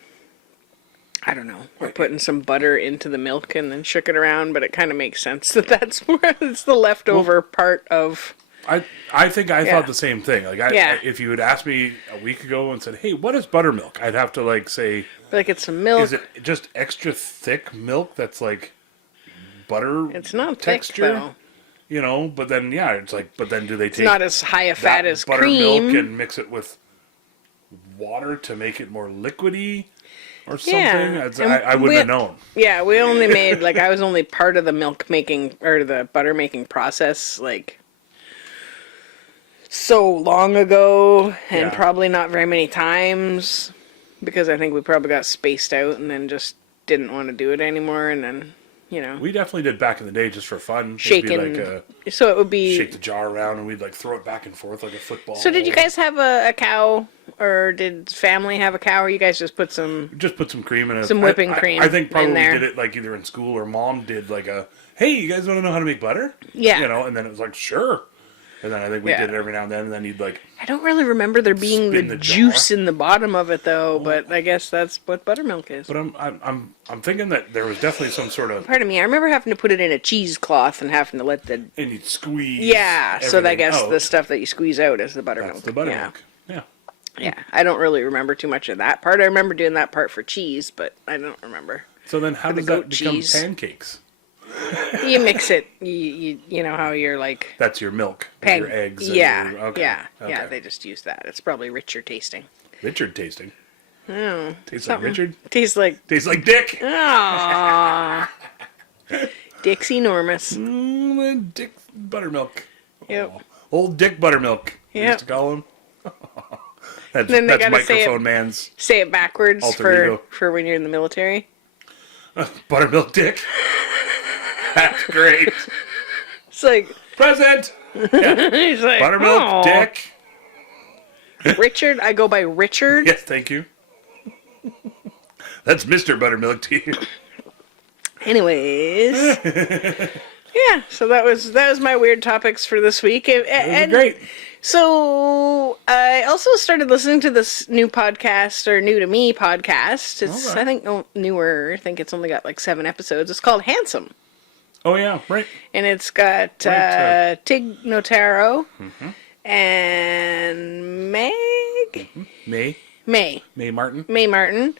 I don't know, or putting some butter into the milk and then shook it around, but it kind of makes sense that that's where it's the leftover part of... I think I thought the same thing. Like, Yeah. if you had asked me a week ago and said, "Hey, what is buttermilk?" I'd have to like say, Like it's some milk. "Is it just extra thick milk that's like butter? It's not texture, thick, though. you know." But then, yeah, it's like, but then do they It's take not as high a fat that as buttermilk cream. and mix it with water to make it more liquidy or something? Yeah. I wouldn't have known. Yeah, we only made, like, I was only part of the milk making, or the butter making process, like, so long ago, and Yeah. probably not very many times, because I think we probably got spaced out and then just didn't want to do it anymore, and then, you know, We definitely did back in the day just for fun. It'd be shaking. like So it would be... shake the jar around and we'd like throw it back and forth like a football. So did you guys have a cow, or did family have a cow, or you guys just put some... Just put some cream in it. Some whipping cream I think probably in there. we did it like either in school or mom did like a, "Hey, you guys want to know how to make butter?" Yeah. You know, and then it was like, "Sure." And then I think we Yeah. did it every now and then you'd like, I don't really remember there being Spin the the jar. juice in the bottom of it, though, but I guess that's what buttermilk is. but I'm thinking that there was definitely some sort of, Pardon me, I remember having to put it in a cheesecloth and having to let the... and you'd squeeze. Yeah, so I everything guess out. the stuff that you squeeze out is the buttermilk. That's the buttermilk. Yeah. Yeah, I don't really remember too much of that part. I remember doing that part for cheese, but I don't remember. So then how the does that goat become cheese. pancakes? You mix it, you know how you're like... That's your milk, Pan- your eggs. And yeah, your, okay. yeah, okay. yeah, they just use that. It's probably richer tasting. Richard tasting. Oh, Tastes something. like Richard. Tastes like... Tastes like Dick. Aww. Dick's enormous. Dick Buttermilk. Yep. Oh, old Dick Buttermilk. We Yep. used to call him. that's Then they that's gotta say it- microphone man's Say it backwards Alter ego. for when you're in the military. Buttermilk Dick. That's great. It's like... Present. He's like, Buttermilk "Aw." Dick. Richard, I go by Richard. Yes, thank you. That's Mr. Buttermilk to you. Anyways, yeah. So that was my weird topics for this week, and Great. So I also started listening to this new podcast, or new to me podcast. It's Okay. I think newer. I think it's only got like 7 episodes. It's called Handsome, Oh yeah, right. and it's got Right, Tig Notaro and Meg May Martin. May Martin.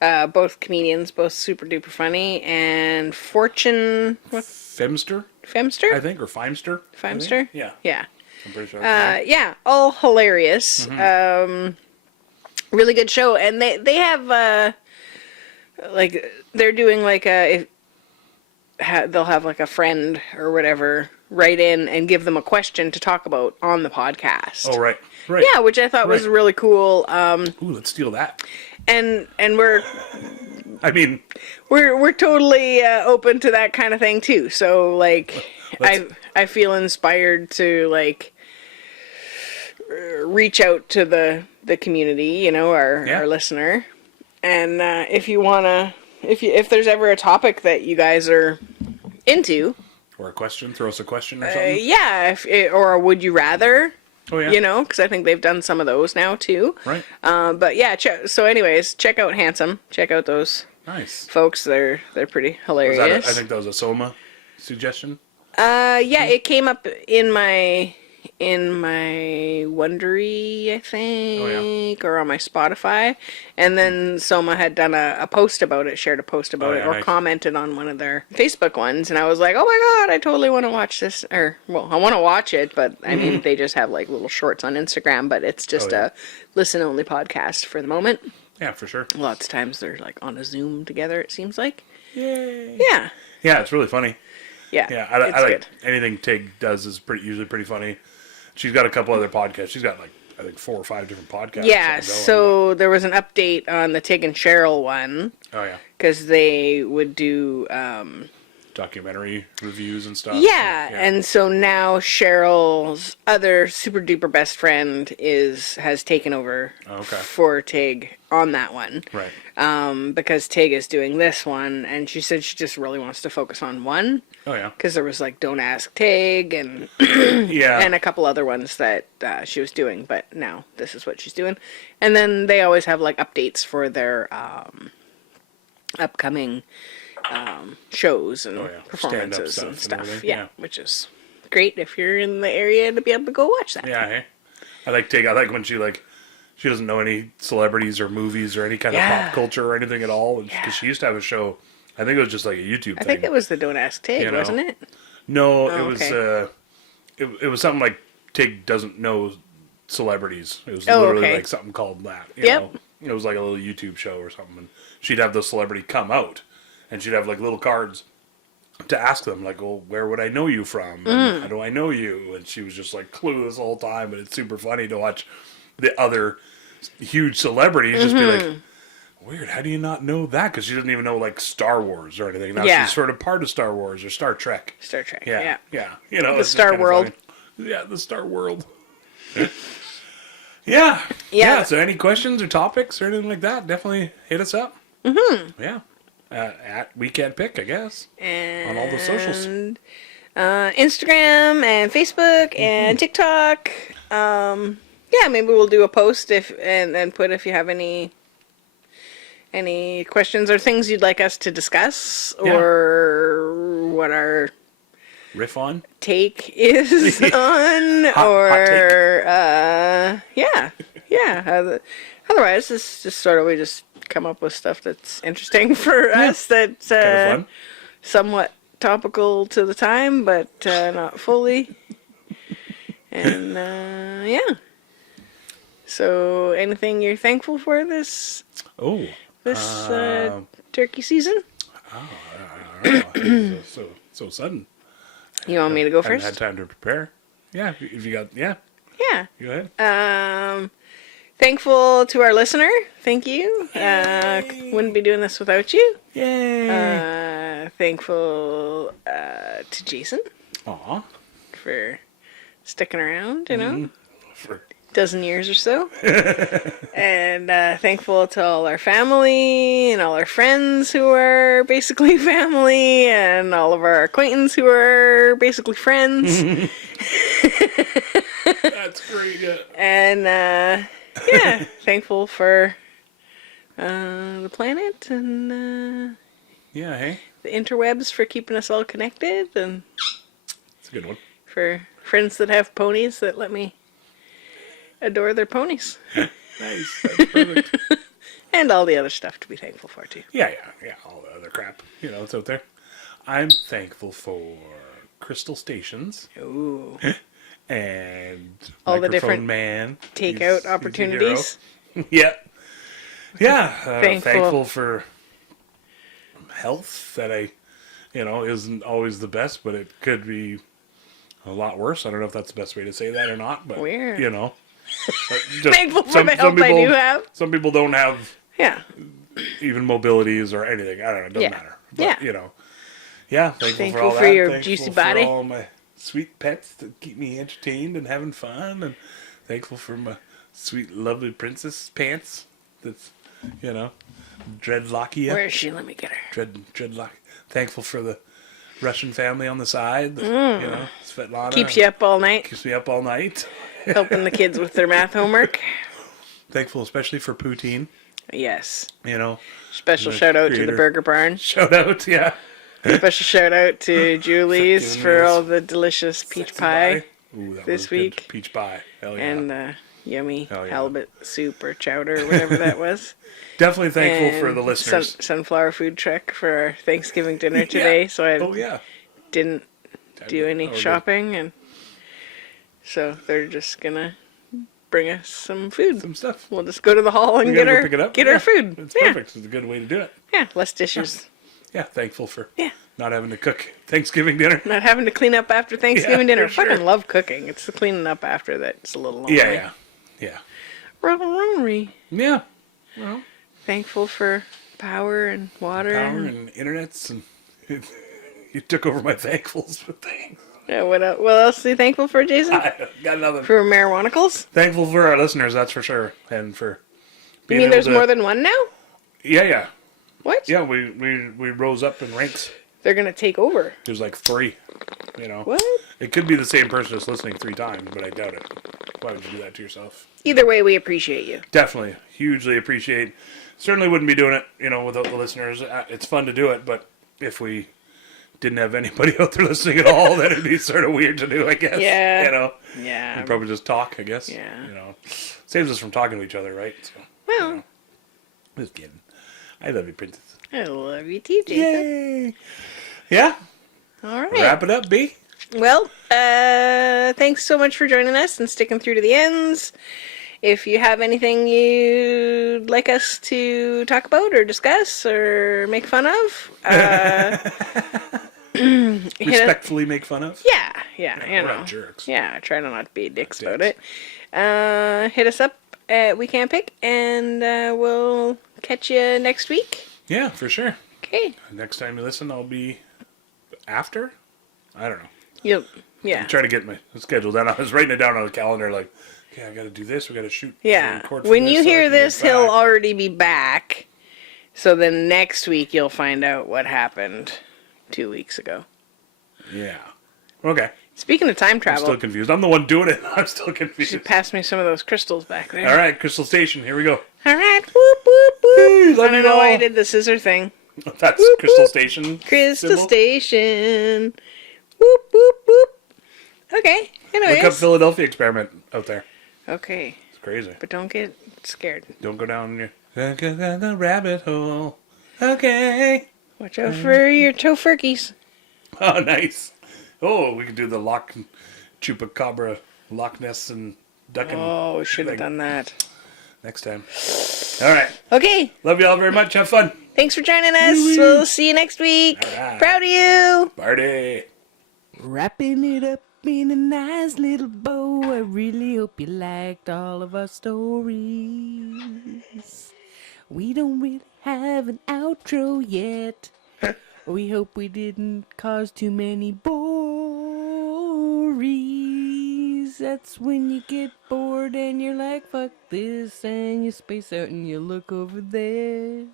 Both comedians, both super duper funny, and Fortune Femster, Femster? I think, or Fimester. I think. Femster? Yeah, Yeah. I'm pretty sure. That's right. Yeah, all hilarious. Really good show, and they have like they're doing like they'll have like a friend or whatever write in and give them a question to talk about on the podcast. Oh right. Yeah, which I thought was Right. really cool. Ooh, let's steal that. And we're I mean, we're totally open to that kind of thing too. So like, I feel inspired to like reach out to the community, you know, our listener, and if you wanna, if there's ever a topic that you guys are into, or a question, throw us a question or something. yeah, or a would you rather. Oh yeah. You know, because I think they've done some of those now too. Right. But yeah, so anyways, check out Handsome. Check out those Nice. folks. They're pretty Was that hilarious. I think that was a Soma suggestion. Yeah, it came up in my Wondery, I think, or on my Spotify, and then Soma had done a post about it, shared a post about it, or nice. commented on one of their Facebook ones, and I was like, oh my god, I totally want to watch this, or well, I want to watch it, but I mean, they just have like little shorts on Instagram, but it's just a listen-only podcast for the moment. Yeah, for sure. Lots of times they're like on a Zoom together. It seems like. Yay. Yeah. Yeah, it's really funny. Yeah. Yeah, it's I like good. anything Tig does is usually pretty funny. She's got a couple other podcasts. She's got like I think 4 or 5 different podcasts. Yeah, going. so there was an update on the Tig and Cheryl one, Oh yeah, because they would do, documentary reviews and stuff. yeah, and so now Cheryl's other super duper best friend has taken over Okay. for Tig on that one. Right. Because Tig is doing this one, and she said she just really wants to focus on one, Oh yeah. because there was like Don't Ask Tig and Yeah. and a couple other ones that she was doing, but now this is what she's doing. And then they always have like updates for their upcoming shows and Stand-up performances stuff and and stuff. everything, Yeah, yeah. which is great if you're in the area to be able to go watch that. Yeah, hey? I like when she doesn't know any celebrities or movies or any kind of Yeah. pop culture or anything at all. Because she used to have a show. I think it was just like a YouTube thing. I think it was the Don't Ask Tig, You know. wasn't it? No, Oh, it was okay. it was something like Tig doesn't know celebrities. It was Oh, literally okay. like something called that. You Yep. know? It was like a little YouTube show or something. And she'd have the celebrity come out, and she'd have like little cards to ask them, like, well, where would I know you from? And how do I know you? And she was just like clueless the whole time. And it's super funny to watch the other huge celebrities just be like, weird, how do you not know that? Because she doesn't even know like Star Wars or anything. Now Yeah. she's sort of part of Star Wars or Star Trek. Star Trek. Yeah, yeah. You know, The it's just Star kinda World. funny. Yeah, the Star World. Yeah. So any questions or topics or anything like that, definitely hit us up. Mm-hmm. Yeah. At Weekend Pick, I guess. And On all the socials. Instagram and Facebook and TikTok. Yeah, maybe we'll do a post and put if you have any questions or things you'd like us to discuss or what our Riff on. take is on Hot yeah. Otherwise, it's just sort of we just come up with stuff that's interesting for us that's Kind of fun. somewhat topical to the time, but not fully. And yeah. So, anything you're thankful for this Oh. turkey season? So sudden. You want me to go Haven't first? had time to prepare. Yeah, if you got, yeah, Yeah. go ahead. Thankful to our listener. Thank you. Wouldn't be doing this without you. Yay. Thankful to Jason Aw. for sticking around, you know, For dozen years or so. And thankful to all our family and all our friends who are basically family and all of our acquaintances who are basically friends. That's great. Yeah. And yeah, thankful for the planet and Yeah, hey. the interwebs for keeping us all connected, and It's a good one. for friends that have ponies that let me adore their ponies. Nice. That's perfect. And all the other stuff to be thankful for, too. Yeah. All the other crap. You know, it's out there. I'm thankful for Crystal Stations Ooh. and All the Microphone different Man. Takeout He's a opportunities. hero. Yeah. Yeah. Thankful. Thankful for health that isn't always the best, but it could be a lot worse. I don't know if that's the best way to say that or not, but Weird. you know. Just Thankful for the help I do have. Some people don't have Yeah. even mobilities or anything. I don't know. It doesn't Yeah. matter. But, Yeah. you know. Yeah. Thankful Thankful for all for that. your Thankful juicy for body. all my sweet pets that keep me entertained and having fun. And thankful for my sweet, lovely princess pants. That's, dreadlocky. Where is she? Let me get her. Dreadlock. Thankful for the Russian family on the side. Svetlana. Keeps you up all night, Keeps me up all night. helping the kids with their math homework. Thankful especially for poutine. Yes. The Special shout out to the creator. Burger Barn. Shout out, yeah. Special shout out to Julie's giving for me all this the delicious peach pie Ooh, that this was good. week. Peach pie. Hell yeah. and yummy Oh, yeah. halibut soup or chowder or whatever that was. Definitely thankful for And the listeners. Sunflower food truck for our Thanksgiving dinner today, so I Oh, yeah. didn't do any Oh, good. shopping, and so they're just gonna bring us some food. Some stuff. We'll just go to the hall and We get gotta go our pick it up. get Yeah. our food. It's Yeah, perfect. It's a good way to do it. yeah, less dishes. Yeah, thankful for Yeah, not having to cook Thanksgiving dinner. not having to clean up after Thanksgiving Yeah, dinner. for sure. Fucking love cooking. It's the cleaning up after that's a little lonely. Yeah. Lonely. Yeah. Well, Thankful for power and water. power and internets and you took over my thankfuls for things. Yeah, what else are you thankful for, Jason? I got nothing. For marijuanicals? Thankful for our listeners, that's for sure, and for You being mean able there's to. more than one now? Yeah. What? Yeah, we rose up in ranks. They're gonna take over. There's like 3, What? It could be the same person just listening 3 times, but I doubt it. Why would you do that to yourself? Either way, we appreciate you. Definitely. Hugely appreciate. Certainly wouldn't be doing it, without the listeners. It's fun to do it, but if we didn't have anybody out there listening at all, then it'd be sort of weird to do, I guess. Yeah. We'd probably just talk, I guess. Yeah. Saves us from talking to each other, right? So, Well, just kidding. I love you, Princess. I love you too, Jason. Yay! Yeah? All right. Wrap it up, B. Well, thanks so much for joining us and sticking through to the ends. If you have anything you'd like us to talk about or discuss or make fun of, Respectfully make fun of. yeah, We're not jerks. Yeah, try to not be dicks about Dicks. it. Hit us up at We Can't Pick, and we'll catch you next week. Yeah, for sure. Okay. Next time you listen, I'll be after? I don't know. Yeah. I'm trying to get my schedule down. I was writing it down on the calendar, like, okay, I got to do this. We got to shoot. Yeah. record for When this you so I hear can get this, he'll back. already be back. So then next week you'll find out what happened 2 weeks ago. Yeah. Okay. Speaking of time I'm travel, still confused. I'm the one doing it. I'm still you confused. should pass me some of those crystals back there. All right, Crystal Station. Here we go. All right. Whoop, whoop, whoop. Love I don't you know why I all. did the scissor thing. That's Whoop, Crystal whoop. Station. Crystal symbol. Station. Whoop, whoop, whoop. Okay. Anyways. Look up Philadelphia Experiment out there. Okay. It's crazy. But don't get scared. Don't go down your the rabbit hole. Okay. Watch out for your tofurkeys. Oh, nice. Oh, we could do the Chupacabra, Loch Ness, and ducking Oh, we should have thing done that. next time. All right. Okay. Love you all very much. Have fun. Thanks for joining us. Woo-woo. We'll see you next week. All right. Proud of you. Party. Wrapping it up in a nice little bow. I really hope you liked all of our stories. We don't really have an outro yet. We hope we didn't cause too many bories. That's when you get bored and you're like, fuck this, and you space out and you look over there.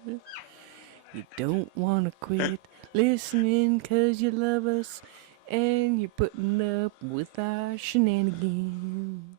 You don't want to quit listening 'cause you love us and you're putting up with our shenanigans.